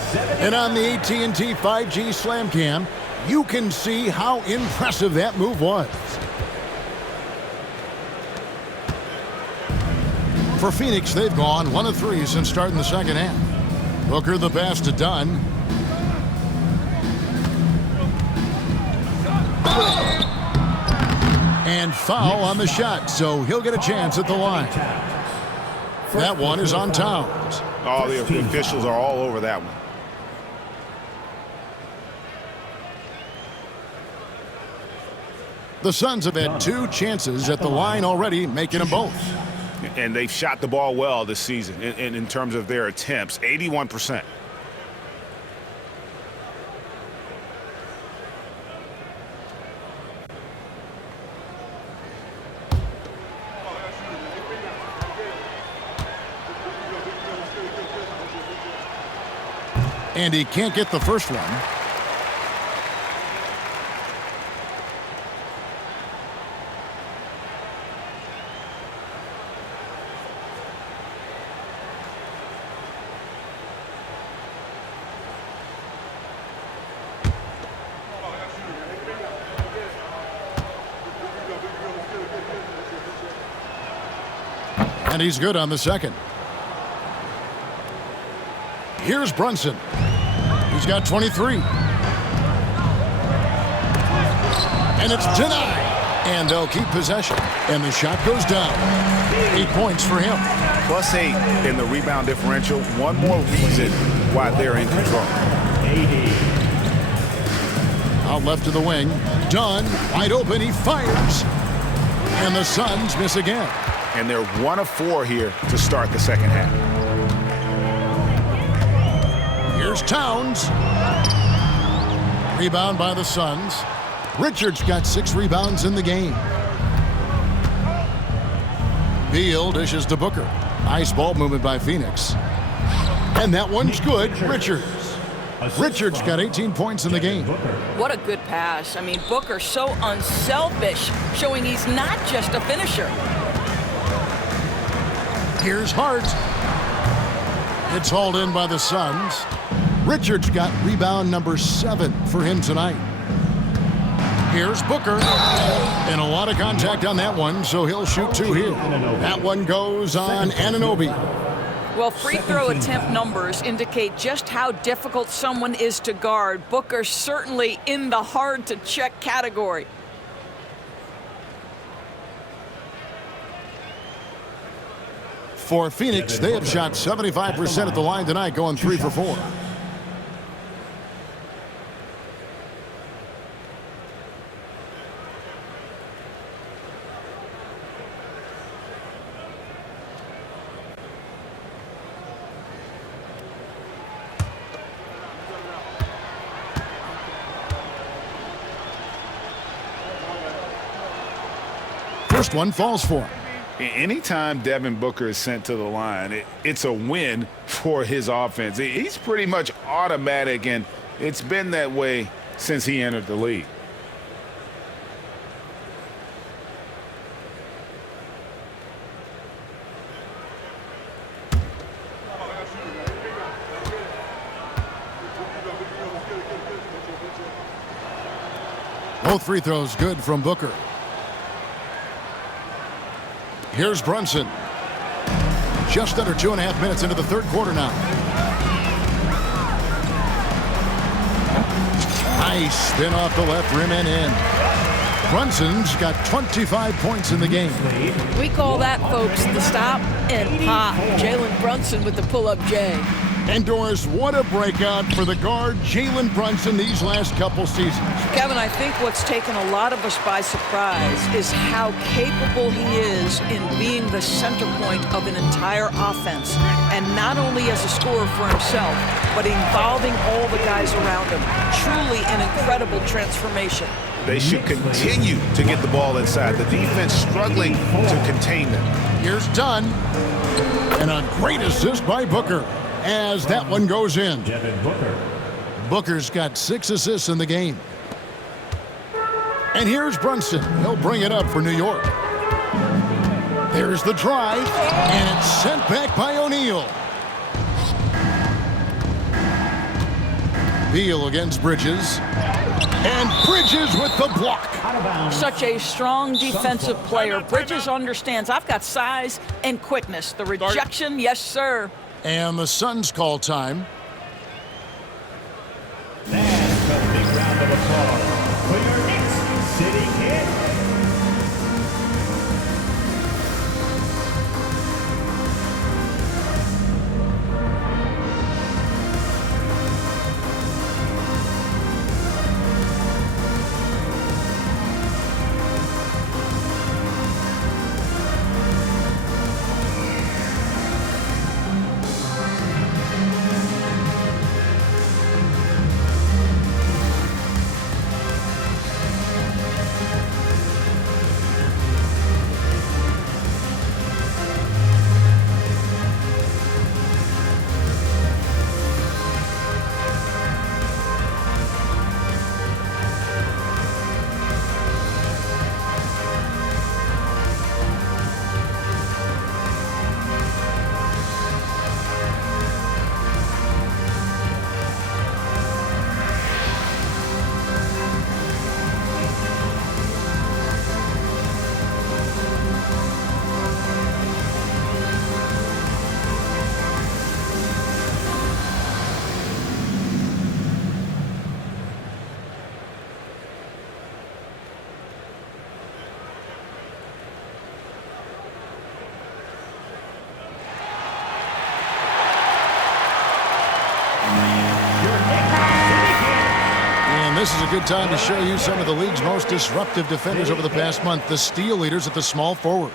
And on the AT&T 5G Slam Cam, you can see how impressive that move was. For Phoenix, they've gone 1 of 3 since starting the second half. Booker the pass to Dunn. And foul on the shot, so he'll get a chance at the line. That one is on Towns. Oh, the officials are all over that one. The Suns have had 2 chances at the line already, making them both. And they've shot the ball well this season in terms of their attempts, 81%. And he can't get the first one. And he's good on the second. Here's Brunson. He's got 23. And it's denied. And they'll keep possession. And the shot goes down. 8 points for him. +8 in the rebound differential. One more reason why they're in control. Out left to the wing. Dunn, wide open. He fires. And the Suns miss again. And they're 1 of 4 here to start the second half. Here's Towns. Rebound by the Suns. Richards got 6 rebounds in the game. Beal dishes to Booker. Nice ball movement by Phoenix. And that one's good. Richards got 18 points in the game. What a good pass. I mean, Booker so unselfish, showing he's not just a finisher. Here's Hart. It's hauled in by the Suns. Richards got rebound number 7 for him tonight. Here's Booker. And a lot of contact on that one, so he'll shoot 2 here. That one goes on Anunoby. Well, free throw attempt numbers indicate just how difficult someone is to guard. Booker certainly in the hard-to-check category. For Phoenix, they have shot 75% at the line tonight, going 3 for 4. First one falls for him. Anytime Devin Booker is sent to the line, it's a win for his offense. He's pretty much automatic, and it's been that way since he entered the league. Both free throws good from Booker. Here's Brunson. Just under 2.5 minutes into the third quarter now. Nice spin off the left rim and in. Brunson's got 25 points in the game. We call that, folks, the stop and pop. Jalen Brunson with the pull-up J. And Doris, what a breakout for the guard Jalen Brunson these last couple seasons. Kevin, I think what's taken a lot of us by surprise is how capable he is in being the center point of an entire offense. And not only as a scorer for himself, but involving all the guys around him. Truly an incredible transformation. They should continue to get the ball inside. The defense struggling to contain them. Here's Dunn. And a great assist by Booker as that one goes in. Devin Booker. Booker's got 6 assists in the game. And here's Brunson. He'll bring it up for New York. There's the drive, and it's sent back by O'Neal. Beal against Bridges. And Bridges with the block. Such a strong defensive player. Bridges understands I've got size and quickness. The rejection, yes, sir. And the Suns call time. That's a big round of applause for your Knicks sitting in. this is a good time to show you some of the league's most disruptive defenders over the past month. The steal leaders at the small forward.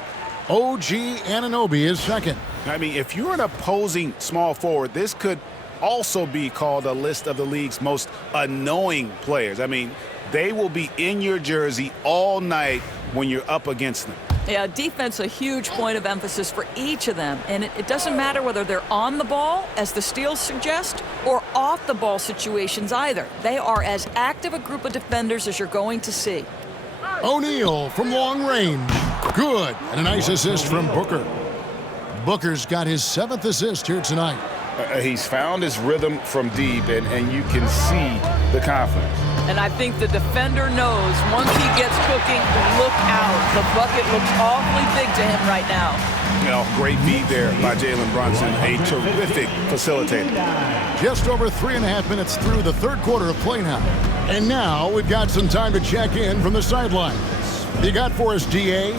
OG Anunoby is second. I mean, if you're an opposing small forward, this could also be called a list of the league's most annoying players. I mean, they will be in your jersey all night when you're up against them. Yeah, defense a huge point of emphasis for each of them. And it doesn't matter whether they're on the ball, as the steals suggest, or off the ball situations either. They are as active a group of defenders as you're going to see. O'Neal from long range. Good. And a nice assist from Booker. Booker's got his 7th assist here tonight. He's found his rhythm from deep, and you can see the confidence. And I think the defender knows once he gets cooking, look out. The bucket looks awfully big to him right now. You know, great feed there by Jalen Brunson, a terrific facilitator. Just over 3.5 minutes through the third quarter of play now. And now we've got some time to check in from the sidelines. You got for us, DA?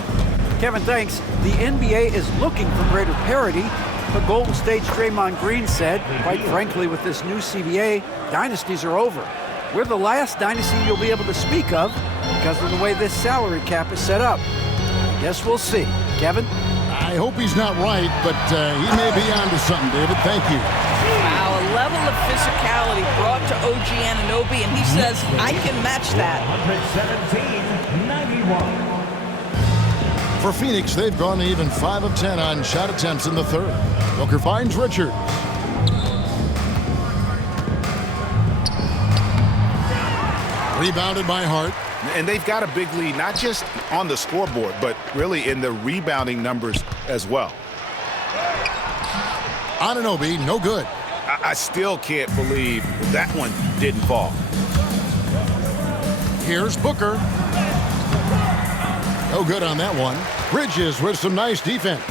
Kevin, thanks. The NBA is looking for greater parity, but Golden State's Draymond Green said, quite frankly, with this new CBA, dynasties are over. We're the last dynasty you'll be able to speak of because of the way this salary cap is set up. I guess we'll see. Kevin? I hope he's not right, but he may be onto something, David. Thank you. Wow, a level of physicality brought to OG Anunoby, and he says, I can match that. 117-91. For Phoenix, they've gone even 5 of 10 on shot attempts in the third. Booker finds Richards. Rebounded by Hart. And they've got a big lead, not just on the scoreboard, but really in the rebounding numbers as well. Anunoby, no good. I still can't believe that one didn't fall. Here's Booker. No good on that one. Bridges with some nice defense.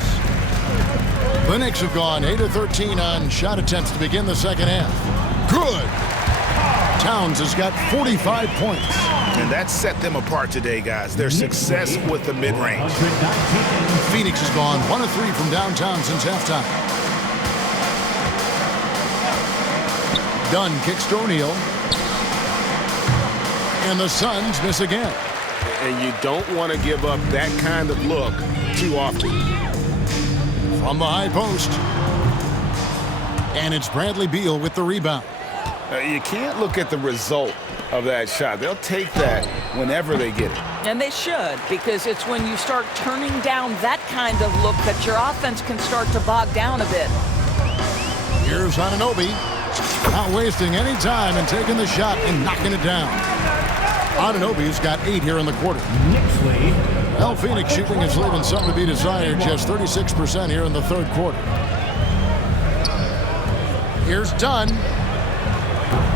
The Knicks have gone 8 of 13 on shot attempts to begin the second half. Good. Towns has got 45 points. And that set them apart today, guys. Their success with the mid-range. Phoenix has gone 1 of 3 from downtown since halftime. Dunn kicks to O'Neal. And the Suns miss again. And you don't want to give up that kind of look too often. From the high post. And it's Bradley Beal with the rebound. You can't look at the result of that shot. They'll take that whenever they get it. And they should, because it's when you start turning down that kind of look that your offense can start to bog down a bit. Here's Anunoby. Not wasting any time and taking the shot and knocking it down. Anunoby's got 8 here in the quarter. Knicks lead. Well, Phoenix shooting is leaving something to be desired. Just 36% here in the third quarter. Here's Dunn.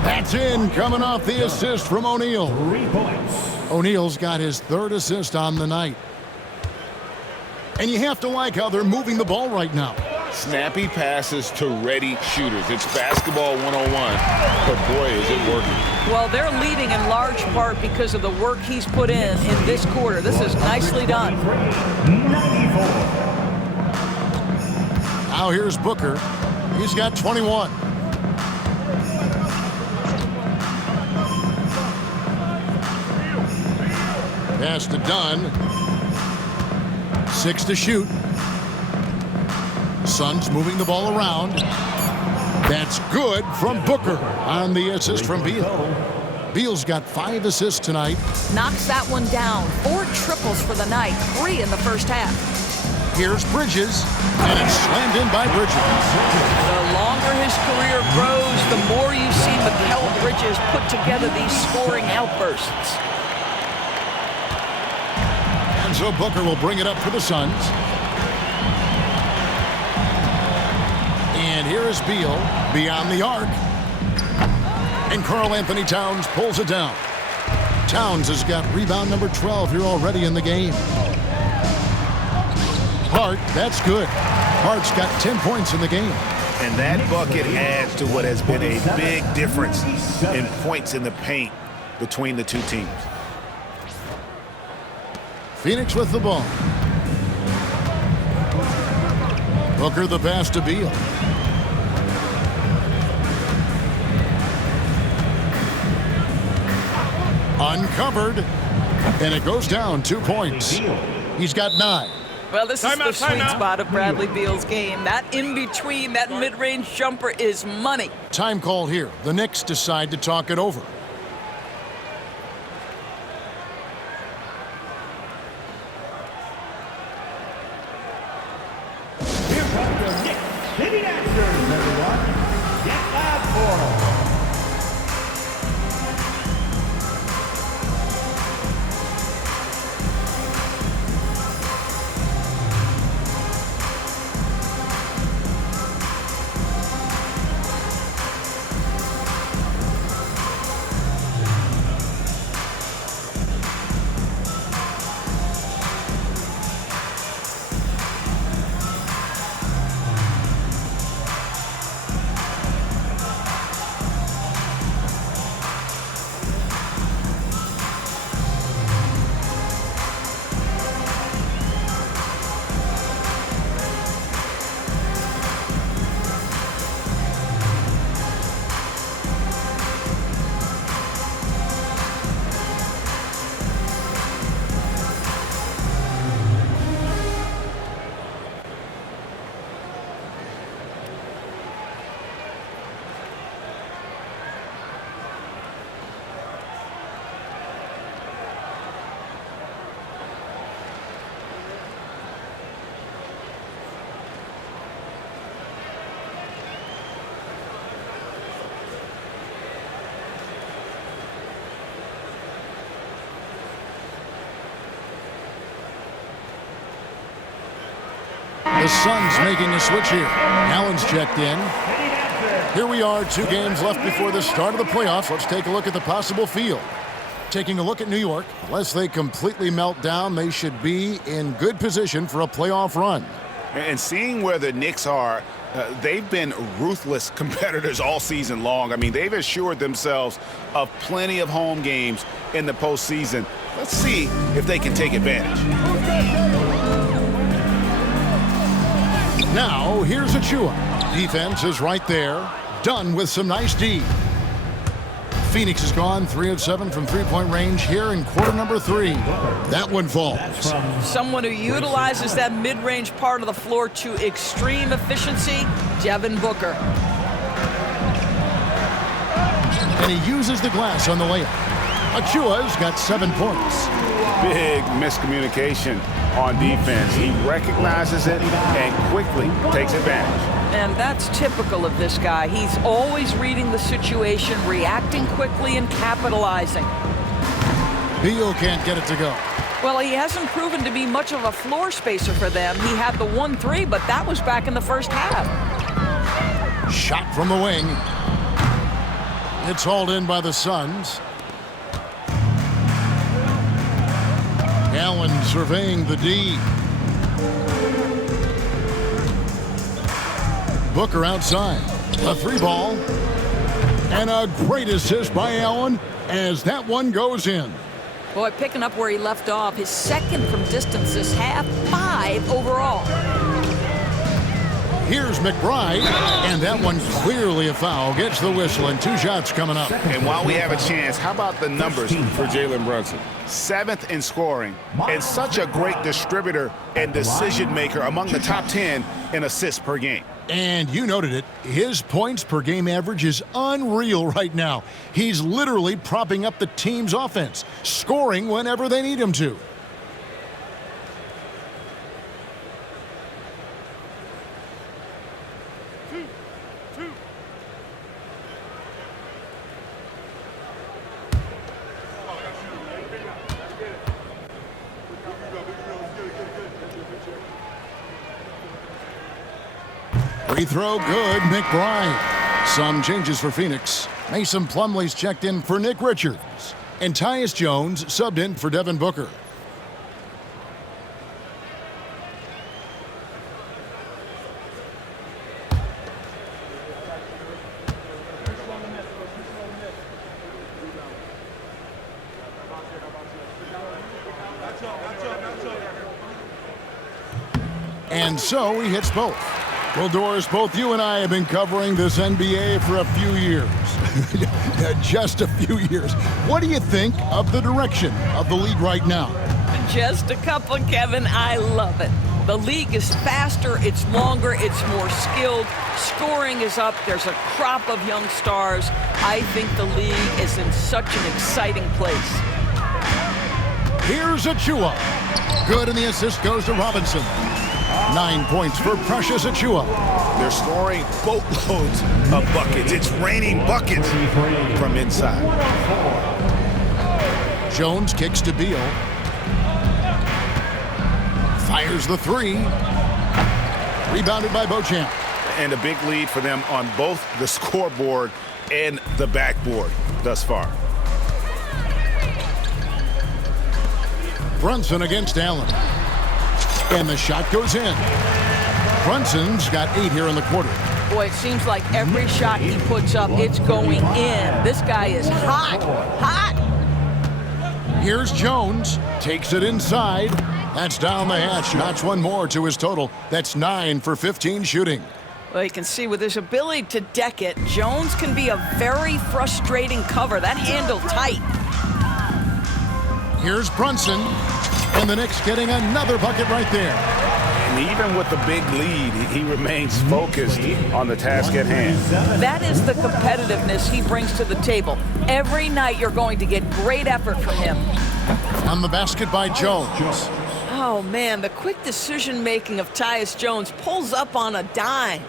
That's in, coming off the assist from O'Neal. 3 points. O'Neal's got his 3rd assist on the night. And you have to like how they're moving the ball right now. Snappy passes to ready shooters. It's basketball 101, but boy, is it working. Well, they're leading in large part because of the work he's put in this quarter. This is nicely done. 94. Now here's Booker. He's got 21. Pass to Dunn. 6 to shoot. Suns moving the ball around. That's good from Booker on the assist from Beal. Beal's got 5 assists tonight. Knocks that one down. 4 triples for the night. 3 in the first half. Here's Bridges, and it's slammed in by Bridges. The longer his career grows, the more you see Mikal Bridges put together these scoring outbursts. And so Booker will bring it up for the Suns. And here is Beal beyond the arc. And Karl Anthony Towns pulls it down. Towns has got rebound number 12 here already in the game. Hart, that's good. Hart's got 10 points in the game. And that bucket adds to what has been a big difference in points in the paint between the two teams. Phoenix with the ball. Booker the pass to Beal. Uncovered. And it goes down 2 points. He's got 9. Well, this is the sweet spot of Bradley Beal's game. That in-between, that mid-range jumper is money. Time call here. The Knicks decide to talk it over. Here comes your Knicks City Dancers, everyone. Get loud for them. The Suns making a switch here. Allen's checked in. Here we are, 2 games left before the start of the playoffs. Let's take a look at the possible field. Taking a look at New York. Unless they completely melt down, they should be in good position for a playoff run. And seeing where the Knicks are, they've been ruthless competitors all season long. I mean, they've assured themselves of plenty of home games in the postseason. Let's see if they can take advantage. Now, here's Achua. Defense is right there. Done with some nice D. Phoenix has gone 3 of 7 from three-point range here in quarter number 3. That one falls. Someone who utilizes that mid-range part of the floor to extreme efficiency, Devin Booker. And he uses the glass on the layup. Achua's got 7 points. Big miscommunication on defense. He recognizes it and quickly takes advantage. And that's typical of this guy. He's always reading the situation, reacting quickly, and capitalizing. Beal can't get it to go. Well, he hasn't proven to be much of a floor spacer for them. He had the 1-3, but that was back in the first half. Shot from the wing. It's hauled in by the Suns. Allen surveying the D. Booker outside. A 3-ball. And a great assist by Allen as that one goes in. Boy, picking up where he left off. His second from distance this half, 5 overall. Here's McBride, and that one clearly a foul. Gets the whistle, and 2 shots coming up. And while we have a chance, how about the numbers for Jalen Brunson? 7th in scoring, and such a great distributor and decision maker, among the top 10 in assists per game. And you noted it, his points per game average is unreal right now. He's literally propping up the team's offense, scoring whenever they need him to. Free throw good, McBride. Some changes for Phoenix. Mason Plumlee's checked in for Nick Richards. And Tyus Jones subbed in for Devin Booker. And so he hits both. Well, Doris, both you and I have been covering this NBA for a few years. Just a few years. What do you think of the direction of the league right now? Just a couple, Kevin. I love it. The league is faster, it's longer, it's more skilled. Scoring is up. There's a crop of young stars. I think the league is in such an exciting place. Here's Achua. Good, and the assist goes to Robinson. 9 points for Precious Achua. They're scoring boatloads of buckets. It's raining buckets from inside. Jones kicks to Beal. Fires the three. Rebounded by Beauchamp. And a big lead for them on both the scoreboard and the backboard thus far. Brunson against Allen. And the shot goes in. Brunson's got 8 here in the quarter. Boy, it seems like every shot he puts up, it's going in. This guy is hot, hot. Here's Jones. Takes it inside. That's down the hatch. Notch one more to his total. That's 9 for 15 shooting. Well, you can see with his ability to deck it, Jones can be a very frustrating cover. That handle tight. Here's Brunson. And the Knicks getting another bucket right there. And even with the big lead, he remains focused on the task at hand. That is the competitiveness he brings to the table. Every night you're going to get great effort from him. On the basket by Jones. Oh, man, the quick decision-making of Tyus Jones pulls up on a dime.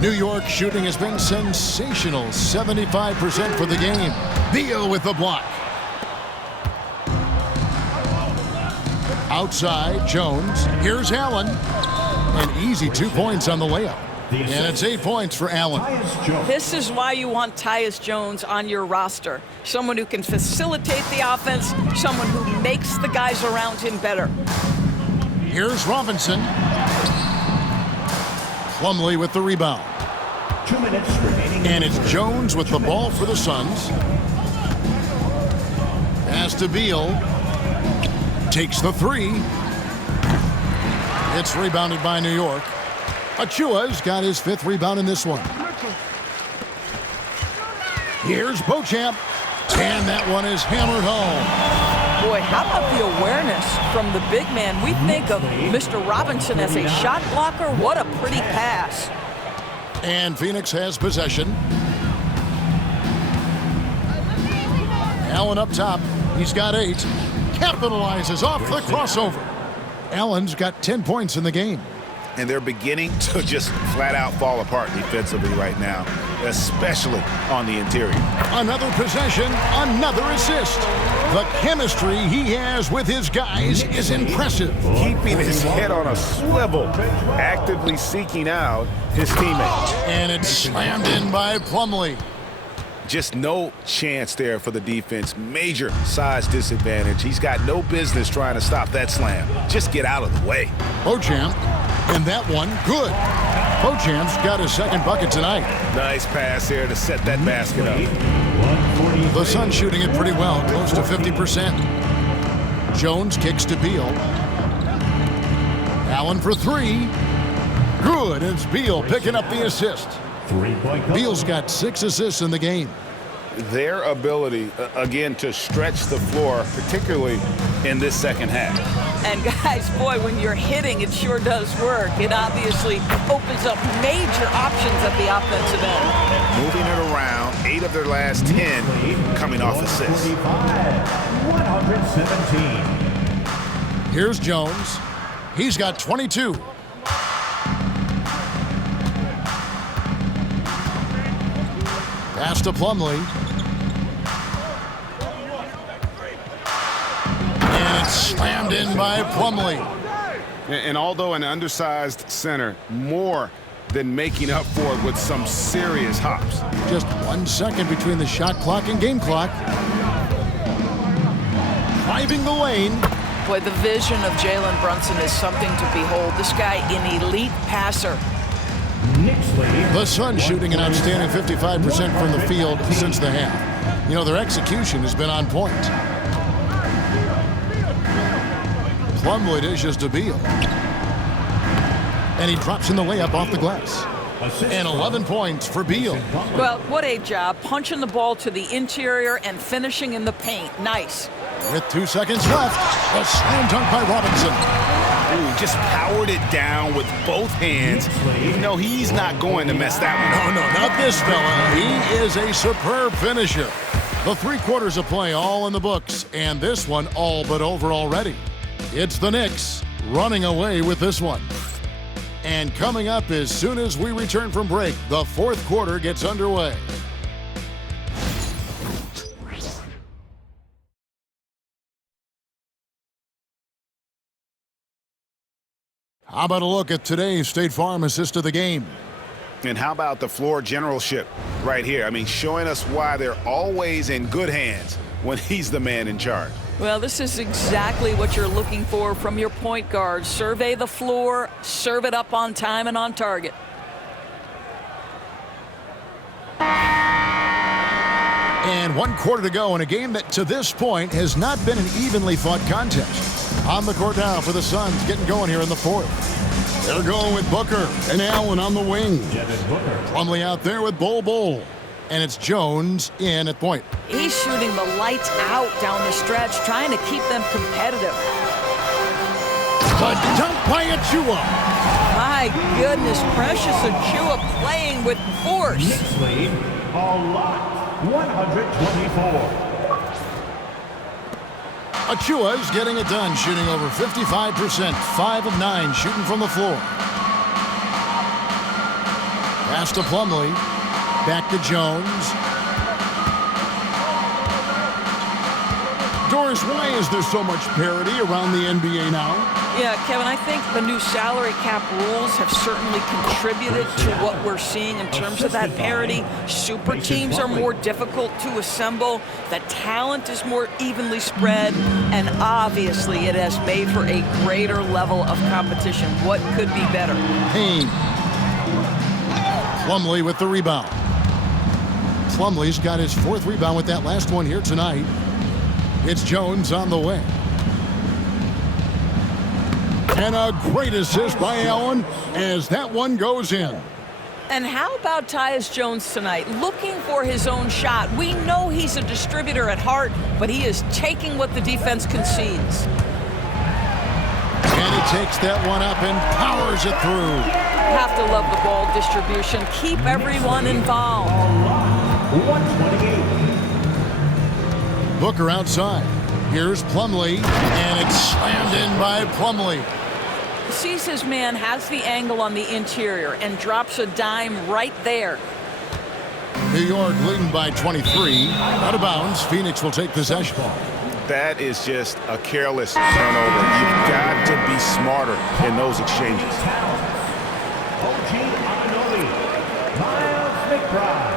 New York shooting has been sensational. 75% for the game. Beal with the block. Outside, Jones. Here's Allen. An easy 2 points on the layup. And it's 8 points for Allen. This is why you want Tyus Jones on your roster. Someone who can facilitate the offense, someone who makes the guys around him better. Here's Robinson. Plumlee with the rebound. 2 minutes remaining. And it's Jones with the ball for the Suns. Pass to Beal. Takes the three. It's rebounded by New York. Achua's got his 5th rebound in this one. Here's Beauchamp. And that one is hammered home. Boy, how about the awareness from the big man? We think of Mr. Robinson as a shot blocker. What a pretty pass. And Phoenix has possession. Allen up top. He's got 8. Capitalizes off the crossover. Allen's got 10 points in the game. And they're beginning to just flat out fall apart defensively right now, especially on the interior. Another possession, another assist. The chemistry he has with his guys is impressive. Keeping his head on a swivel, actively seeking out his teammates. And it's slammed in by Plumlee. Just no chance there for the defense. Major size disadvantage. He's got no business trying to stop that slam. Just get out of the way. Beauchamp, and that one, good. Beauchamp's got his 2nd bucket tonight. Nice pass there to set that basket up. The Suns shooting it pretty well, close to 50%. Jones kicks to Beal. Allen for 3. Good, it's Beal picking up the assist. Beal's got 6 assists in the game. Their ability, again, to stretch the floor, particularly in this second half. And guys, boy, when you're hitting, it sure does work. It obviously opens up major options at the offensive end. Moving it around, 8 of their last 10 coming off assists. 117. Here's Jones. He's got 22. Pass to Plumlee. And it's slammed in by Plumlee. And although an undersized center, more than making up for it with some serious hops. Just 1 second between the shot clock and game clock. Driving the lane. Boy, the vision of Jalen Brunson is something to behold. This guy, an elite passer. The Suns shooting an outstanding 55% from the field since the half. You know, their execution has been on point. Plumlee dishes to Beal. And he drops in the layup off the glass. And 11 points for Beal. Well, what a job. Punching the ball to the interior and finishing in the paint. Nice. With 2 seconds left, a slam dunk by Robinson. Ooh, just powered it down with both hands. You know, he's not going to mess that one up. No, not this fella. He is a superb finisher. The 3 quarters of play all in the books, and this one all but over already. It's the Knicks running away with this one. And coming up as soon as we return from break, the 4th quarter gets underway. How about a look at today's State Farm assist of the game? And how about the floor generalship right here? I mean, showing us why they're always in good hands when he's the man in charge. Well, this is exactly what you're looking for from your point guard. Survey the floor, serve it up on time and on target. And 1 quarter to go in a game that to this point has not been an evenly fought contest. On the court now for the Suns, getting going here in the 4th. They're going with Booker and Allen on the wing. Plumlee out there with Bol. And it's Jones in at point. He's shooting the lights out down the stretch, trying to keep them competitive. The dunk by Achua. My goodness, Precious Achua playing with force. Knicks lead a lot, 124. Achua is getting it done, shooting over 55%, 5 of 9 shooting from the floor. Pass to Plumlee. Back to Jones. Doris, why is there so much parity around the NBA now? Yeah, Kevin, I think the new salary cap rules have certainly contributed to what we're seeing in terms of that parity. Super teams are more difficult to assemble. The talent is more evenly spread. And obviously, it has made for a greater level of competition. What could be better? Payne. Plumlee with the rebound. Plumlee's got his 4th rebound with that last one here tonight. It's Jones on the way. And a great assist by Allen as that one goes in. And how about Tyus Jones tonight? Looking for his own shot. We know he's a distributor at heart, but he is taking what the defense concedes. And he takes that one up and powers it through. Have to love the ball distribution. Keep everyone involved. 128. Booker outside. Here's Plumlee, and it's slammed in by Plumlee. Sees his man, has the angle on the interior, and drops a dime right there. New York leading by 23. Out of bounds. Phoenix will take possession. That is just a careless turnover. You've got to be smarter in those exchanges. OG Anunoby, Miles McBride.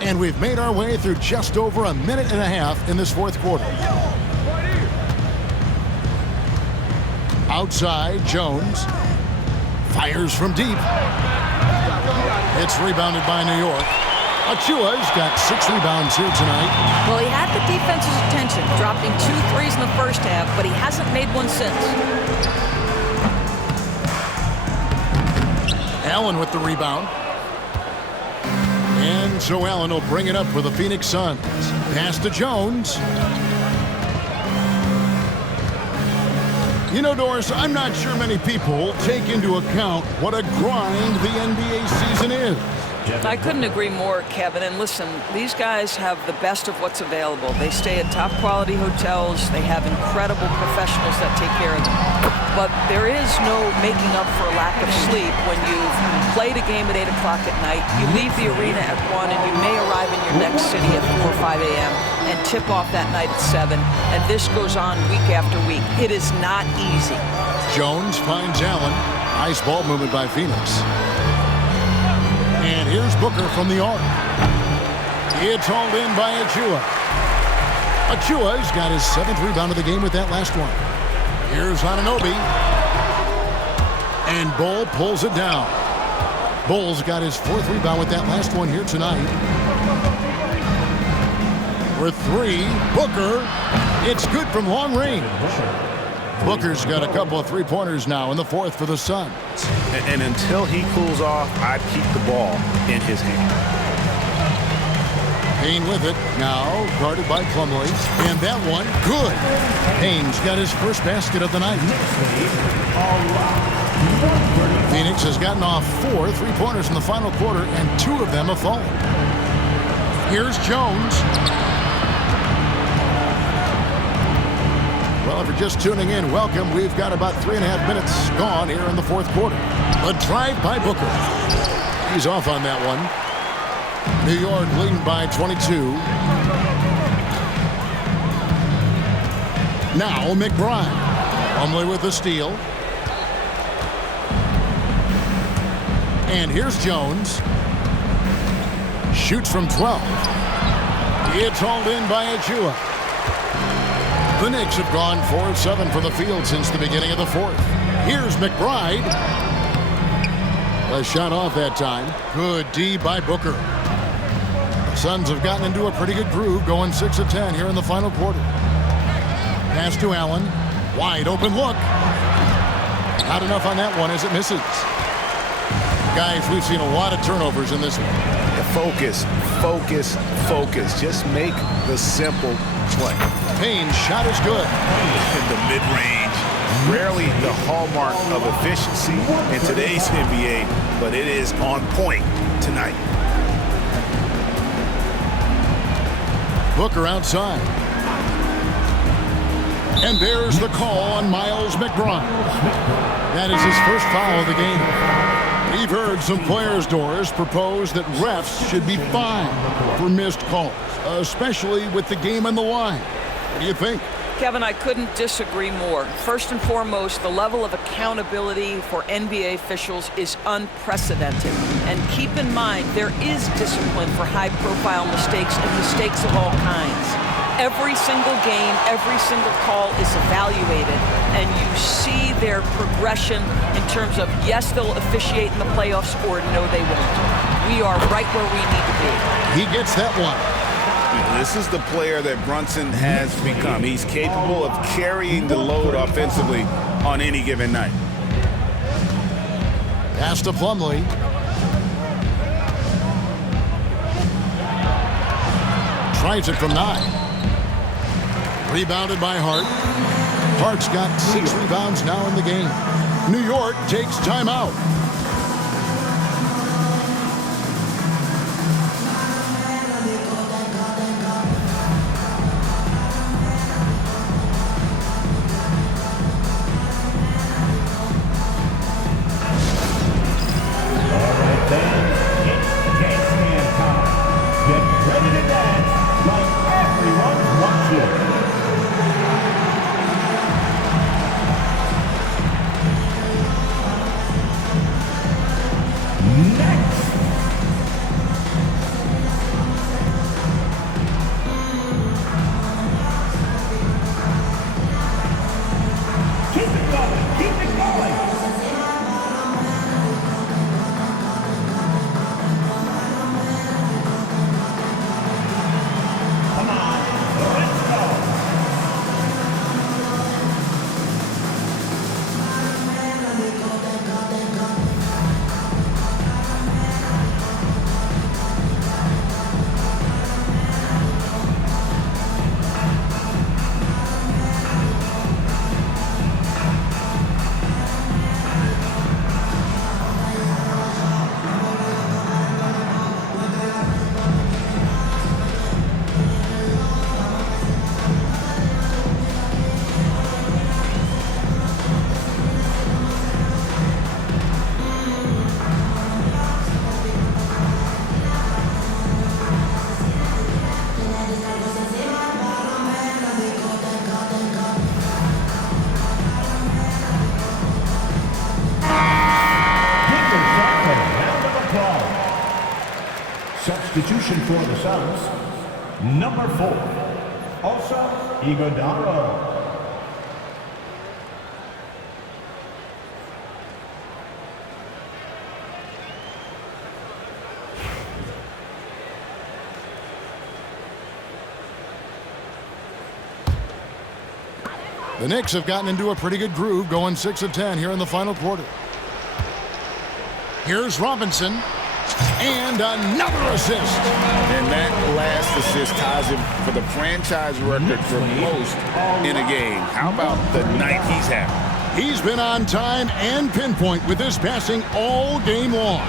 And we've made our way through just over a minute and a half in this 4th quarter. Outside, Jones fires from deep. It's rebounded by New York. Achua's got 6 rebounds here tonight. Well, he had the defense's attention, dropping 2 threes in the first half, but he hasn't made one since. Allen with the rebound. And so Allen will bring it up for the Phoenix Suns. Pass to Jones. You know, Doris, I'm not sure many people take into account what a grind the NBA season is. I couldn't agree more, Kevin. And listen, these guys have the best of what's available. They stay at top quality hotels. They have incredible professionals that take care of them. But there is no making up for a lack of sleep when you've played a game at 8 o'clock at night, you leave the arena at 1, and you may arrive in your next city at 4 or 5 a.m. and tip off that night at 7. And this goes on week after week. It is not easy. Jones finds Allen. Nice ball movement by Phoenix. And here's Booker from the arc. It's hauled in by Achua. Achua's got his 7th rebound of the game with that last one. Here's Anunoby. And Bol pulls it down. Bulls got his 4th rebound with that last one here tonight. For 3, Booker. It's good from long range. Booker's got a couple of three-pointers now in the 4th for the Suns. And until he cools off, I'd keep the ball in his hand. Payne with it, now guarded by Plumlee. And that one, good. Payne's got his first basket of the night. Phoenix has gotten off 4 three-pointers in the final quarter, and 2 of them have fallen. Here's Jones. Well, if you're just tuning in, welcome. We've got about 3.5 minutes gone here in the 4th quarter. A drive by Booker. He's off on that one. New York leading by 22. Now McBride. Plumlee with the steal. And here's Jones. Shoots from 12. It's hauled in by Achua. The Knicks have gone 4 of 7 from the field since the beginning of the 4th. Here's McBride. A shot off that time. Good D by Booker. The Suns have gotten into a pretty good groove, going 6 of 10 here in the final quarter. Pass to Allen. Wide open look. Not enough on that one as it misses. Guys, we've seen a lot of turnovers in this one. Focus, focus, focus. Just make the simple play. Payne's shot is good. In the mid-range, rarely the hallmark of efficiency in today's NBA, but it is on point tonight. Booker outside. And there's the call on Miles McBride. That is his first foul of the game. We've heard some players' doors propose that refs should be fined for missed calls, especially with the game on the line. What do you think? Kevin, I couldn't disagree more. First and foremost, the level of accountability for NBA officials is unprecedented. And keep in mind, there is discipline for high-profile mistakes and mistakes of all kinds. Every single game, every single call is evaluated, and you see their progression in terms of, yes, they'll officiate in the playoffs, or no, they won't. We are right where we need to be. He gets that one. This is the player that Brunson has become. He's capable of carrying the load offensively on any given night. Pass to Plumlee. Tries it from 9. Rebounded by Hart. Hart's got 6 rebounds now in the game. New York takes timeout. Substitution for the Suns, number 4, Osa Iguodala. The Knicks have gotten into a pretty good groove, going 6 of 10 here in the final quarter. Here's Robinson, and another assist. And that last assist ties him for the franchise record for most in a game. How about the night he's having? He's been on time and pinpoint with his passing all game long.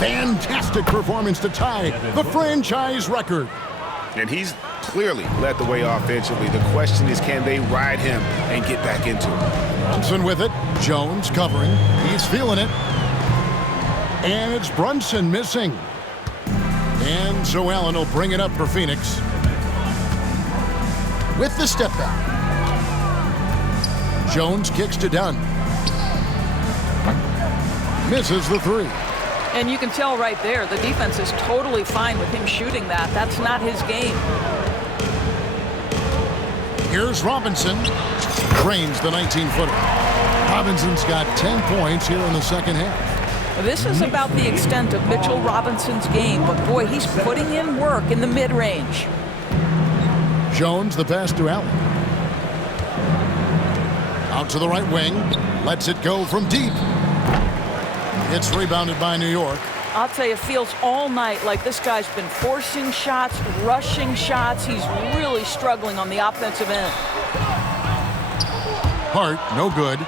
Fantastic performance to tie the franchise record. And he's clearly led the way offensively. The question is, can they ride him and get back into it? Brunson with it. Jones covering. He's feeling it. And it's Brunson missing. And so Allen will bring it up for Phoenix. With the step back. Jones kicks to Dunn. Misses the three. And you can tell right there, the defense is totally fine with him shooting that. That's not his game. Here's Robinson. Drains the 19-footer. Robinson's got 10 points here in the second half. This is about the extent of Mitchell Robinson's game, but boy, he's putting in work in the mid-range. Jones, the pass to Allen. Out to the right wing. Lets it go from deep. It's rebounded by New York. I'll tell you, it feels all night like this guy's been forcing shots, rushing shots. He's really struggling on the offensive end. Hart, no good.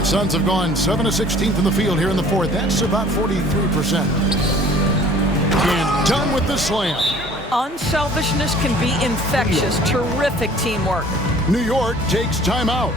The Suns have gone 7 of 16 from the field here in the fourth. That's about 43%. And done with the slam. Unselfishness can be infectious. Terrific teamwork. New York takes timeout.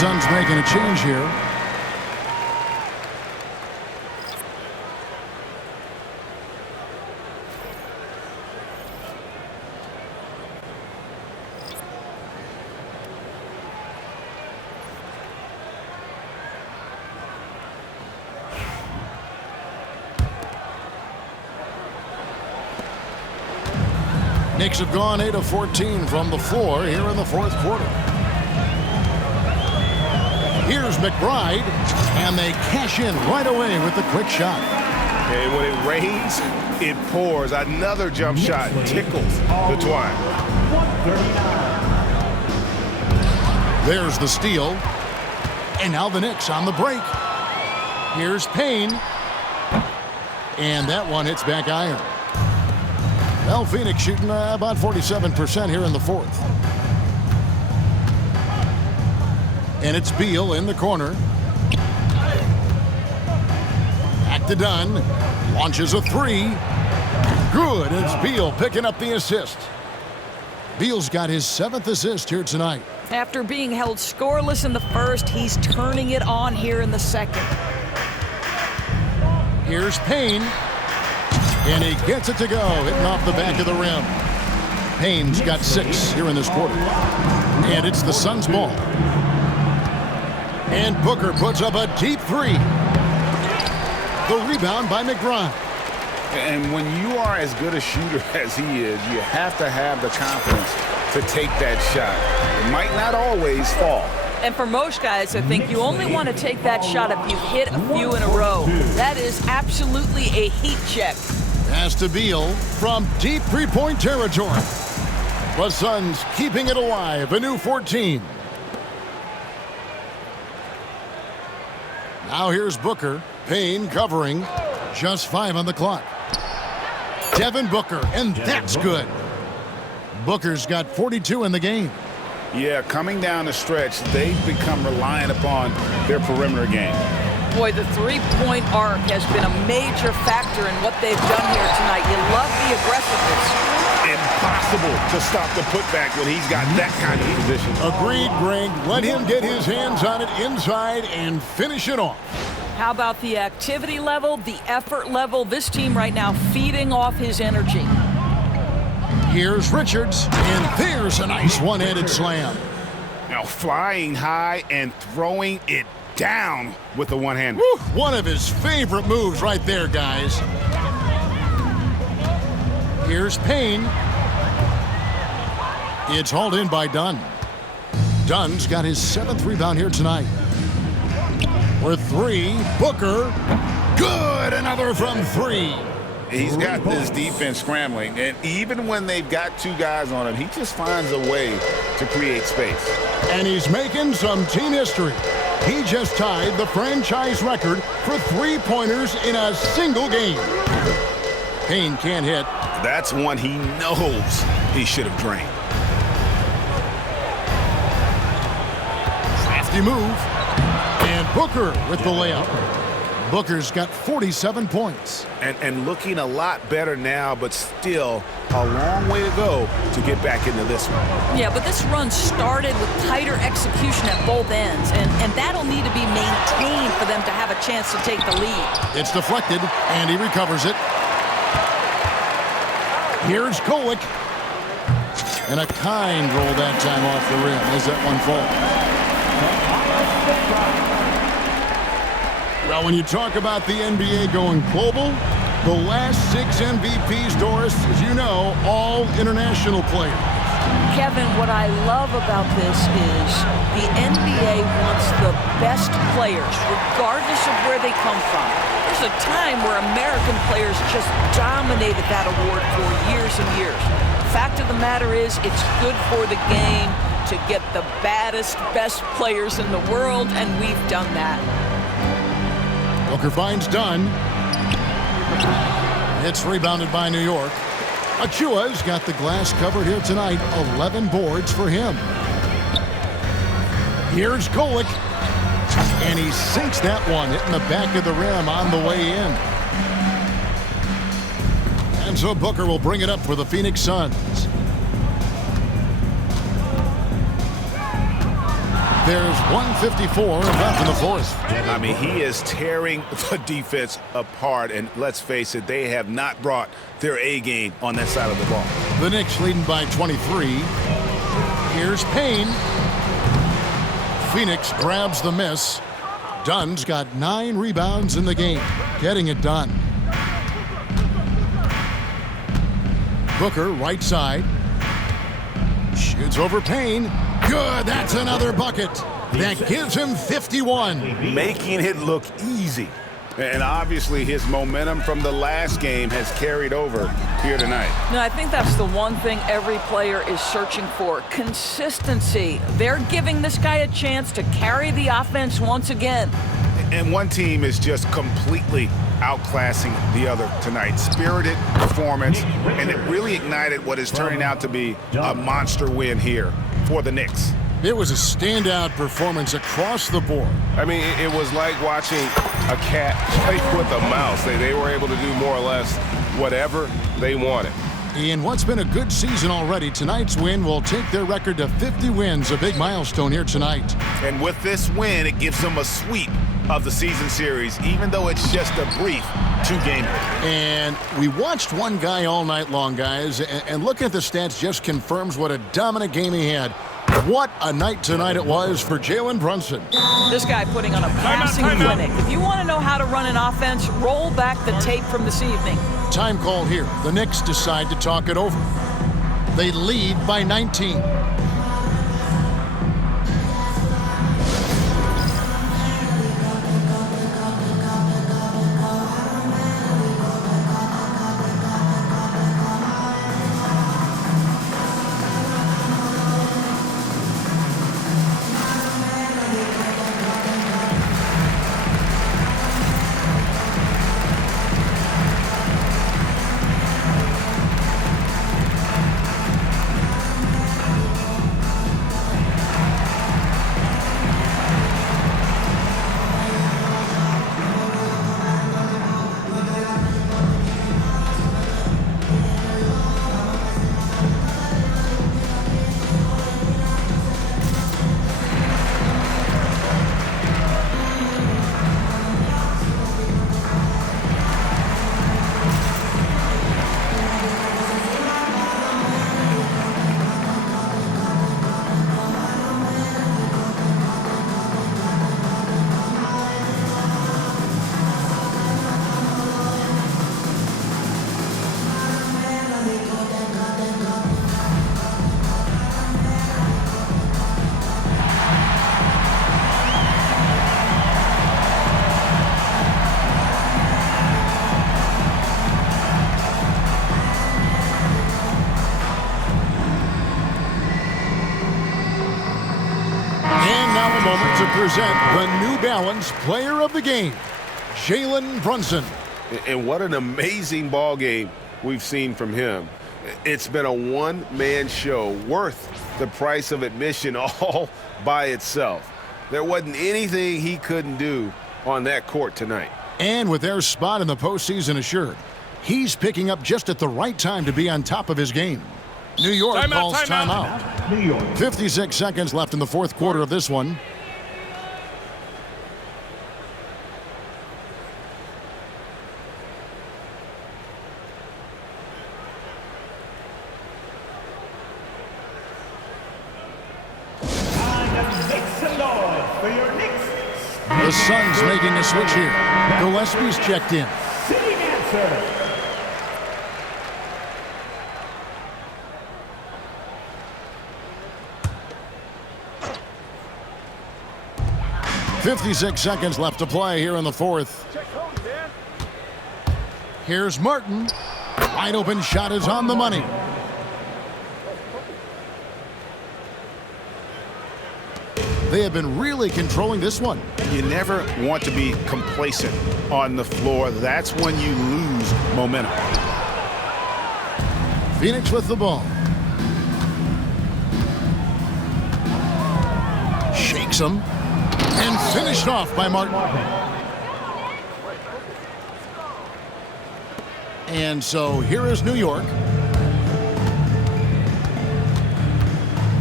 Suns making a change here. Knicks have gone 8 of 14 from the floor here in the fourth quarter. Here's McBride, and they cash in right away with the quick shot. And when it rains, it pours. Another jump shot tickles the twine. There's the steal. And now the Knicks on the break. Here's Payne. And that one hits back iron. Well, Phoenix shooting about 47% here in the fourth. And it's Beal in the corner. Back to Dunn. Launches a three. Good. It's Beal picking up the assist. Beal's got his 7th assist here tonight. After being held scoreless in the first, he's turning it on here in the second. Here's Payne. And he gets it to go, hitting off the back of the rim. Payne's got 6 here in this quarter. And it's the Suns' ball. And Booker puts up a deep three. The rebound by McBride. And when you are as good a shooter as he is, you have to have the confidence to take that shot. It might not always fall. And for most guys, I think you only want to take that shot if you've hit a few in a row. That is absolutely a heat check. Pass to Beal from deep three-point territory. The Suns keeping it alive, a new 14. Now here's Booker. Payne covering. Just 5 on the clock. Devin Booker, and that's good. Booker's got 42 in the game. Yeah, coming down the stretch, they've become reliant upon their perimeter game. Boy, the three-point arc has been a major factor in what they've done here tonight. You love the aggressiveness. Impossible to stop the putback when he's got that kind of position. Agreed, Greg. Let him get his hands on it inside and finish it off. How about the activity level, the effort level? This team right now feeding off his energy. Here's Richards, and there's a nice one-handed slam. Now flying high and throwing it down with the one-hand. One of his favorite moves right there, guys. Here's Payne. It's hauled in by Dunn. Dunn's got his 7th rebound here tonight. For 3, Booker. Good, another from 3. He's got this defense scrambling, and even when they've got 2 guys on him, he just finds a way to create space. And he's making some team history. He just tied the franchise record for three-pointers in a single game. Payne can't hit. That's one he knows he should have drained. Crafty move. And Booker with the layup. Booker's got 47 points. And looking a lot better now, but still a long way to go to get back into this one. Yeah, but this run started with tighter execution at both ends, and that'll need to be maintained for them to have a chance to take the lead. It's deflected, and he recovers it. Here's Kolick. And a kind roll that time off the rim as that one falls. Well, when you talk about the NBA going global, the last 6 MVPs, Doris, as you know, all international players. Kevin, what I love about this is the NBA wants the best players, regardless of where they come from. There's a time where American players just dominated that award for years and years. Fact of the matter is, it's good for the game to get the baddest, best players in the world, and we've done that. Booker finds Dunn. It's rebounded by New York. Achua's got the glass covered here tonight. 11 boards for him. Here's Kolick. And he sinks that one, hitting the back of the rim on the way in. And so Booker will bring it up for the Phoenix Suns. There's 1:54 left in the fourth. I mean, he is tearing the defense apart, and let's face it, they have not brought their A game on that side of the ball. The Knicks leading by 23. Here's Payne. Phoenix grabs the miss. Dunn's got 9 rebounds in the game, getting it done. Booker, right side. Shoots over Payne. Good, that's another bucket. That gives him 51. Making it look easy. And obviously his momentum from the last game has carried over here tonight. No, I think that's the one thing every player is searching for. Consistency. They're giving this guy a chance to carry the offense once again. And one team is just completely outclassing the other tonight. Spirited performance, and it really ignited what is turning out to be a monster win here for the Knicks. It was a standout performance across the board. I mean, it was like watching a cat play with a mouse. They were able to do more or less whatever they wanted. In what's been a good season already, tonight's win will take their record to 50 wins, a big milestone here tonight. And with this win, it gives them a sweep of the season series, even though it's just a brief 2-game. And we watched one guy all night long, guys, and looking at the stats just confirms what a dominant game he had. What a night tonight it was for Jalen Brunson. This guy putting on a passing clinic. If you want to know how to run an offense, roll back the tape from this evening. Time call here. The Knicks decide to talk it over. They lead by 19. To present the New Balance Player of the Game, Jalen Brunson. And what an amazing ball game we've seen from him. It's been a one-man show worth the price of admission all by itself. There wasn't anything he couldn't do on that court tonight. And with their spot in the postseason assured, he's picking up just at the right time to be on top of his game. New York calls timeout. New York. 56 seconds left in the fourth quarter of this one. The Suns making a switch here. Gillespie's checked in. Sitting answer. .56 seconds left to play here in the fourth. Here's Martin. Wide open shot is on the money. They have been really controlling this one. You never want to be complacent on the floor. That's when you lose momentum. Phoenix with the ball. Shakes him. And finished off by Martin. And so here is New York.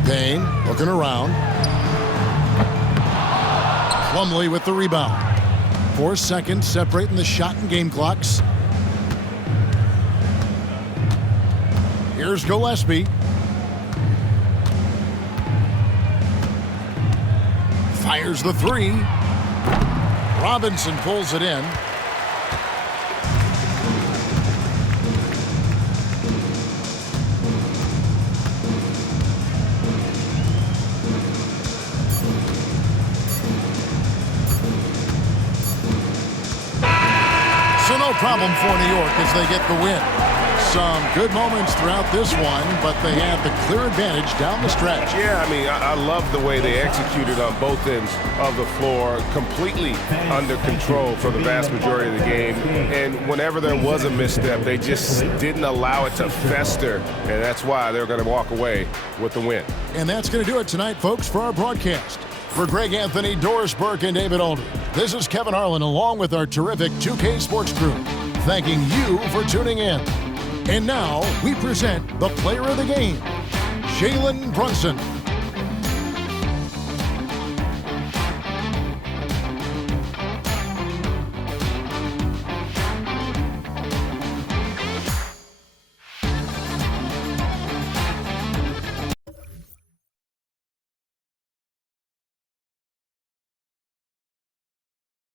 Dane looking around. Plumlee with the rebound. 4 seconds separating the shot and game clocks. Here's Gillespie. Fires the three. Robinson pulls it in. So no problem for New York as they get the win. Some good moments throughout this one, but they have the clear advantage down the stretch. Yeah, I mean, I love the way they executed on both ends of the floor, completely under control for the vast majority of the game. And whenever there was a misstep, they just didn't allow it to fester, and that's why they're going to walk away with the win. And that's going to do it tonight, folks, for our broadcast. For Greg Anthony, Doris Burke, and David Aldridge, this is Kevin Harlan along with our terrific 2K Sports crew, thanking you for tuning in. And now we present the player of the game, Jalen Brunson.